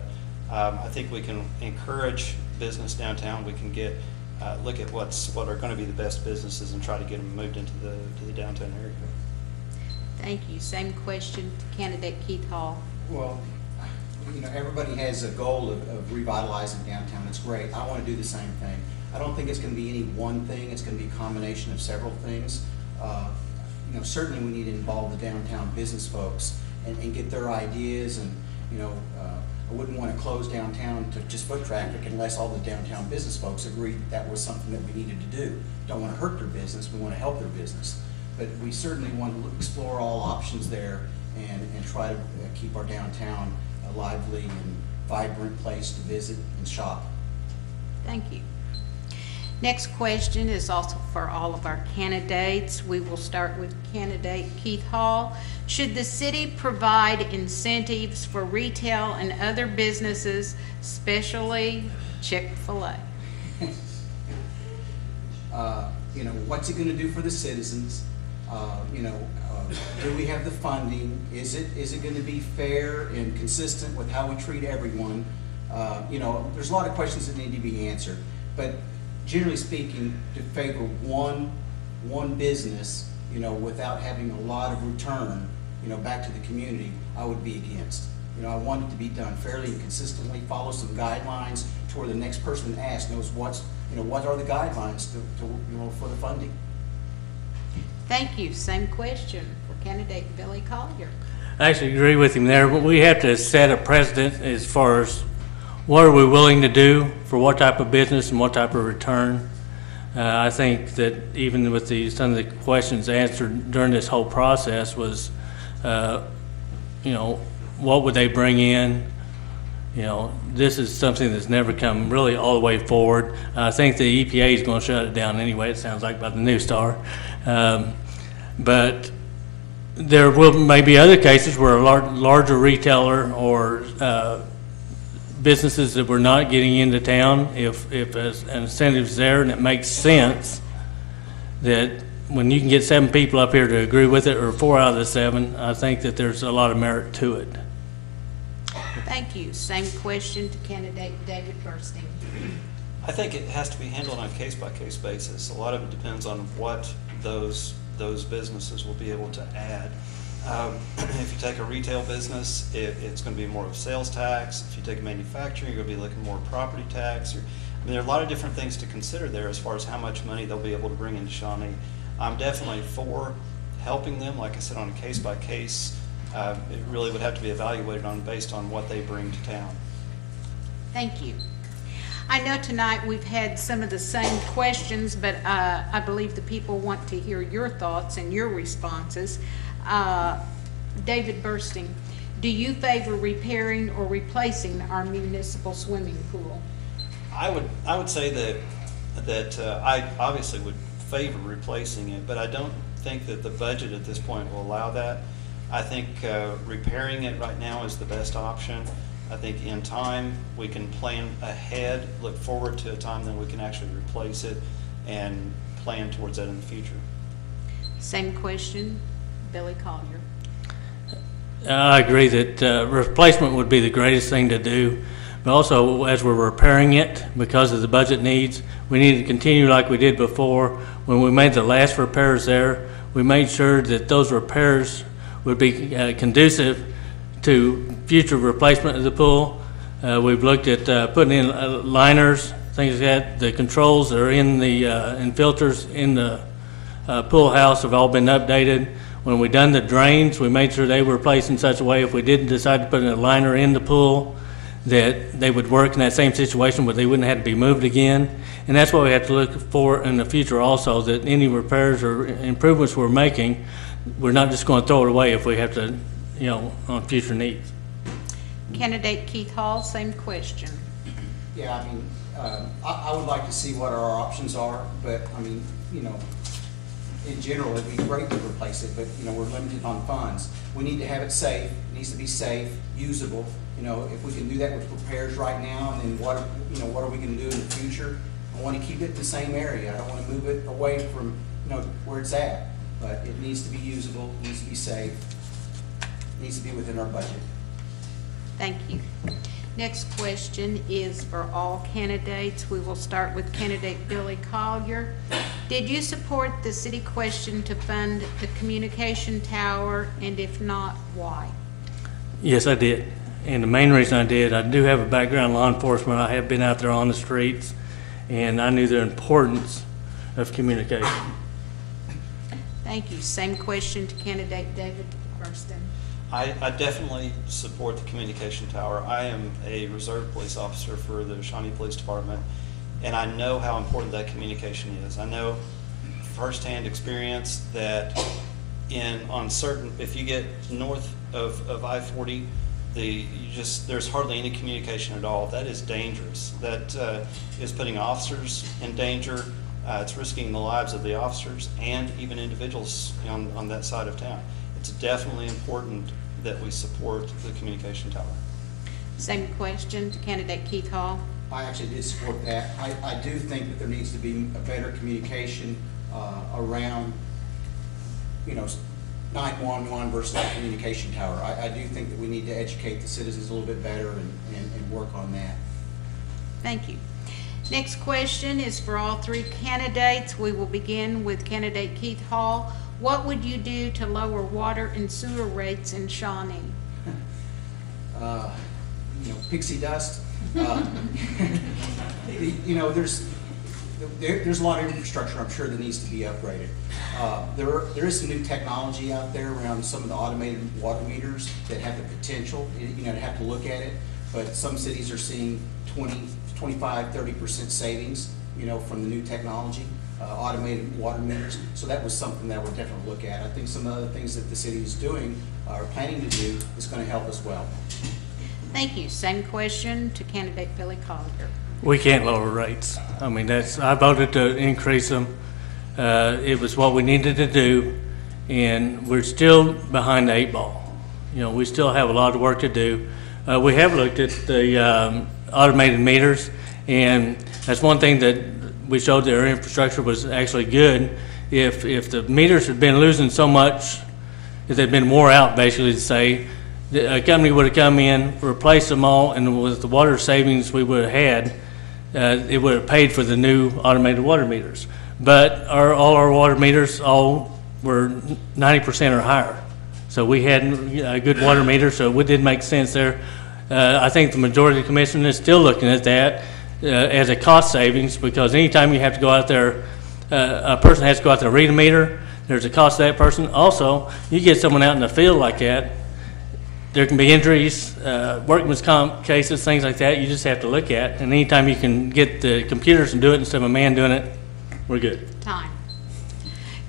I think we can encourage business downtown. We can look at what are going to be the best businesses and try to get them moved into the downtown area. Thank you. Same question to candidate Keith Hall. Well, you know, everybody has a goal of revitalizing downtown. It's great. I want to do the same thing. I don't think it's going to be any one thing. It's going to be a combination of several things. You know, certainly we need to involve the downtown business folks and get their ideas. And, you know, I wouldn't want to close downtown to just foot traffic unless all the downtown business folks agreed that was something that we needed to do. Don't want to hurt their business. We want to help their business. But we certainly want to explore all options there and try to keep our downtown a lively and vibrant place to visit and shop. Thank you. Next question is also for all of our candidates. We will start with candidate Keith Hall. Should the city provide incentives for retail and other businesses, especially Chick-fil-A? You know, what's it going to do for the citizens? You know, do we have the funding? Is it going to be fair and consistent with how we treat everyone? You know, there's a lot of questions that need to be answered, but generally speaking, to favor one business, you know, without having a lot of return, you know, back to the community, I would be against. You know, I want it to be done fairly and consistently, follow some guidelines to where the next person asks knows what are the guidelines to you know, for the funding. Thank you. Same question for candidate Billy Collier. I actually agree with him there, but we have to set a precedent as far as what are we willing to do for what type of business and what type of return. I think that even with some of the questions answered during this whole process was, you know, what would they bring in? You know, this is something that's never come really all the way forward. I think the EPA is going to shut it down anyway, it sounds like, by the new star. But there may be other cases where a larger retailer or businesses that we're not getting into town, if an incentive's there and it makes sense, that when you can get 7 people up here to agree with it, or 4 out of the 7, I think that there's a lot of merit to it. Thank you. Same question to candidate David Bursting. I think it has to be handled on a case-by-case basis. A lot of it depends on what those businesses will be able to add. If you take a retail business, it's going to be more of sales tax. If you take a manufacturing, you're going to be looking more at property tax. I mean, there are a lot of different things to consider there as far as how much money they'll be able to bring into Shawnee. I'm definitely for helping them, like I said, on a case-by-case. It really would have to be evaluated based on what they bring to town. Thank you. I know tonight we've had some of the same questions, but I believe the people want to hear your thoughts and your responses. David Bursting, do you favor repairing or replacing our municipal swimming pool? I would say that I obviously would favor replacing it, but I don't think that the budget at this point will allow that. I think repairing it right now is the best option. I think in time we can plan ahead, look forward to a time that we can actually replace it and plan towards that in the future. Same question, Billy Collier. I agree that replacement would be the greatest thing to do, but also as we're repairing it, because of the budget needs, we need to continue like we did before. When we made the last repairs there, we made sure that those repairs would be conducive to future replacement of the pool. We've looked at putting in liners, things like that. The controls that are in the and filters in the pool house have all been updated. When we done the drains, we made sure they were placed in such a way if we didn't decide to put a liner in the pool, that they would work in that same situation, but they wouldn't have to be moved again. And that's what we have to look for in the future also, that any repairs or improvements we're making, we're not just going to throw it away if we have to, you know, on future needs. Candidate Keith Hall, same question. Yeah, I mean, I would like to see what our options are, but, I mean, you know, in general, it'd be great to replace it, but, you know, we're limited on funds. We need to have it safe, it needs to be safe, usable. You know, if we can do that with repairs right now, and then what are we gonna do in the future? I wanna keep it in the same area. I don't wanna move it away from, you know, where it's at. But it needs to be usable, it needs to be safe, it needs to be within our budget. Thank you. Next question is for all candidates. We will start with candidate Billy Collier. Did you support the city question to fund the communication tower, and if not, why? Yes, I did. And the main reason I did, I do have a background in law enforcement. I have been out there on the streets, and I knew the importance of communication. Thank you. Same question to candidate David Burston. I definitely support the communication tower. I am a reserve police officer for the Shawnee Police Department, and I know how important that communication is. I know firsthand experience that if you get north of I-40, there's hardly any communication at all. That is dangerous. That is putting officers in danger. It's risking the lives of the officers and even individuals on that side of town. It's definitely important that we support the communication tower. Same question to candidate Keith Hall. I actually did support that. I do think that there needs to be a better communication around, you know, 911 versus the communication tower. I do think that we need to educate the citizens a little bit better and work on that. Thank you. Next question is for all three candidates. We will begin with candidate Keith Hall. What would you do to lower water and sewer rates in Shawnee? You know, pixie dust. You know, there's a lot of infrastructure, I'm sure, that needs to be upgraded. There is some new technology out there around some of the automated water meters that have the potential, you know, to have to look at it, but some cities are seeing 25, 30% savings, you know, from the new technology, automated water meters. So that was something that we'll definitely look at. I think some of the other things that the city is doing or planning to do is going to help as well. Thank you. Same question to candidate Billy Collier. We can't lower rates. I mean, I voted to increase them. It was what we needed to do, and we're still behind the 8 ball. You know, we still have a lot of work to do. We have looked at the automated meters, and that's one thing that we showed that our infrastructure was actually good. If the meters had been losing so much, if they'd been wore out, basically to say, a company would have come in, replaced them all, and with the water savings we would have had, it would have paid for the new automated water meters. But all our water meters all were 90% or higher. So we had a good water meter, so it did make sense there. I think the majority of the commission is still looking at that as a cost savings, because anytime you have to go out there, a person has to go out there and read a meter, there's a cost to that person. Also, you get someone out in the field like that, there can be injuries, workman's comp cases, things like that you just have to look at. And anytime you can get the computers and do it instead of a man doing it, we're good. Time.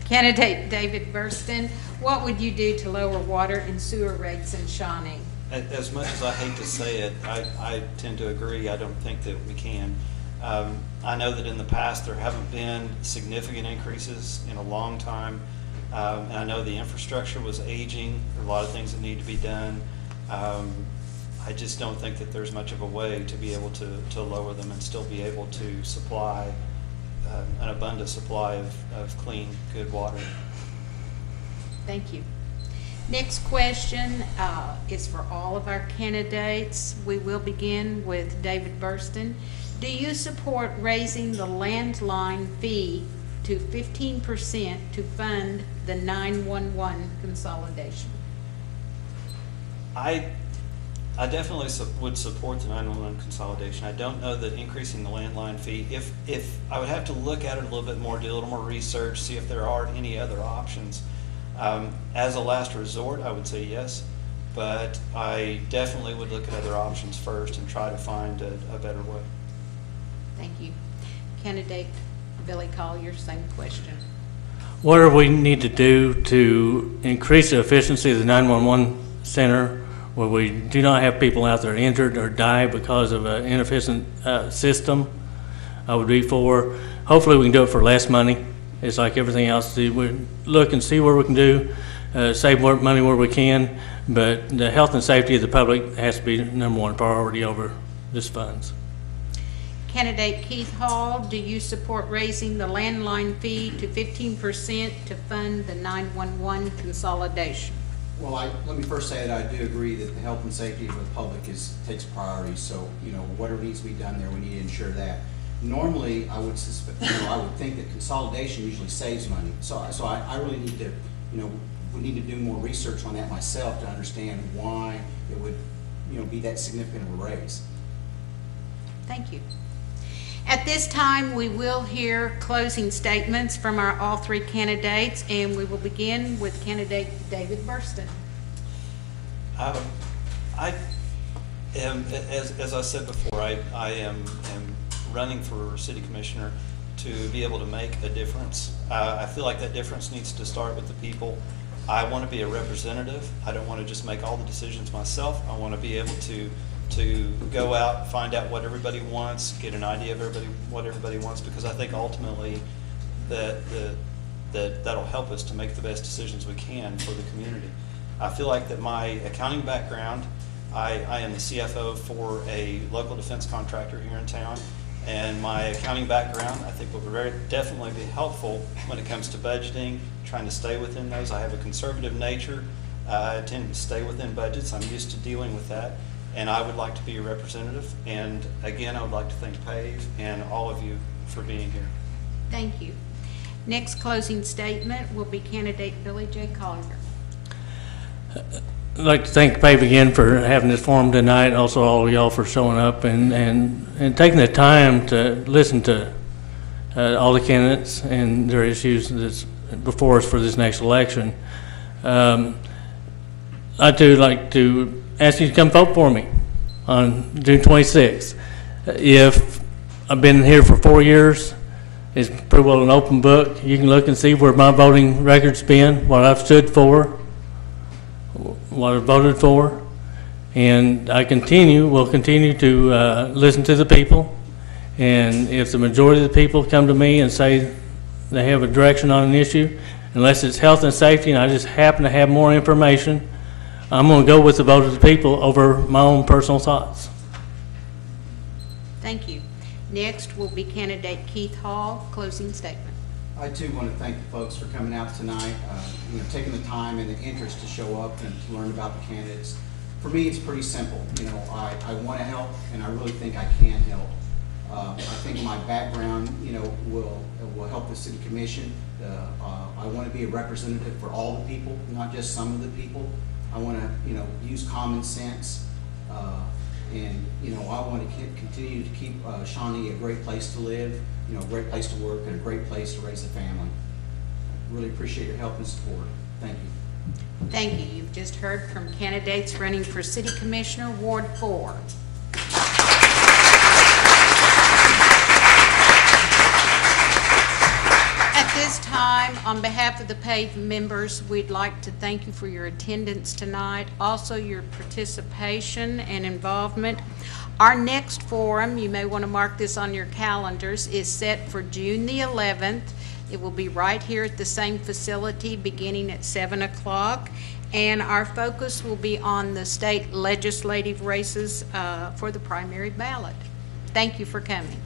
Candidate David Burston, what would you do to lower water and sewer rates in Shawnee? As much as I hate to say it, I tend to agree. I don't think that we can. I know that in the past there haven't been significant increases in a long time. And I know the infrastructure was aging. There are a lot of things that need to be done. I just don't think that there's much of a way to be able to lower them and still be able to supply an abundant supply of clean, good water. Thank you. Next question is for all of our candidates. We will begin with David Burston. Do you support raising the landline fee to 15% to fund the 911 consolidation? I definitely would support the 911 consolidation. I don't know that increasing the landline fee, if I would have to look at it a little bit more, do a little more research, see if there are any other options. As a last resort, I would say yes, but I definitely would look at other options first and try to find a better way. Thank you. Candidate Billy Collier, same question. What do we need to do to increase the efficiency of the 911 center where we do not have people out there injured or die because of an inefficient system? I would be for. Hopefully, we can do it for less money. It's like everything else. We look and see where we can do, save more money where we can, but the health and safety of the public has to be number one priority over just funds. Candidate Keith Hall, do you support raising the landline fee to 15% to fund the 911 consolidation? Well, let me first say that I do agree that the health and safety of the public takes priority. So, whatever needs to be done there, we need to ensure that. Normally, I would think that consolidation usually saves money. So I really need to, we need to do more research on that myself to understand why it would, be that significant of a raise. Thank you. At this time, we will hear closing statements from all three candidates, and we will begin with candidate David Burston. I am, as I said before, I am running for city commissioner to be able to make a difference. I feel like that difference needs to start with the people. I want to be a representative. I don't want to just make all the decisions myself. I want to be able to go out, find out what everybody wants, get an idea of what everybody wants, because I think ultimately that'll help us to make the best decisions we can for the community. I feel like that my accounting background, I am the CFO for a local defense contractor here in town, and my accounting background I think will definitely be helpful when it comes to budgeting, trying to stay within those. I have a conservative nature. I tend to stay within budgets. I'm used to dealing with that. And I would like to be a representative. And again, I would like to thank PAVE and all of you for being here. Thank you. Next closing statement will be candidate Billy J. Collier. I'd like to thank PAVE again for having this forum tonight, also all of y'all for showing up and taking the time to listen to all the candidates and their issues that's before us for this next election. I do like to ask you to come vote for me on June 26th. If I've been here for 4 years, it's pretty well an open book. You can look and see where my voting record's been, what I've stood for, what I've voted for, and will continue to listen to the people. And if the majority of the people come to me and say they have a direction on an issue, unless it's health and safety and I just happen to have more information, I'm going to go with the vote of the people over my own personal thoughts. Thank you. Next will be candidate Keith Hall, closing statement. I too want to thank the folks for coming out tonight, taking the time and the interest to show up and to learn about the candidates. For me, it's pretty simple. I want to help, and I really think I can help. I think my background, will help the city commission. I want to be a representative for all the people, not just some of the people. I want to, use common sense, and I want to continue to keep Shawnee a great place to live, a great place to work, and a great place to raise a family. I really appreciate your help and support. Thank you. Thank you. You've just heard from candidates running for City Commissioner, Ward 4. At this time, on behalf of the PAVE members, we'd like to thank you for your attendance tonight, also your participation and involvement. Our next forum, you may want to mark this on your calendars, is set for June the 11th. It will be right here at the same facility beginning at 7 o'clock. And our focus will be on the state legislative races for the primary ballot. Thank you for coming.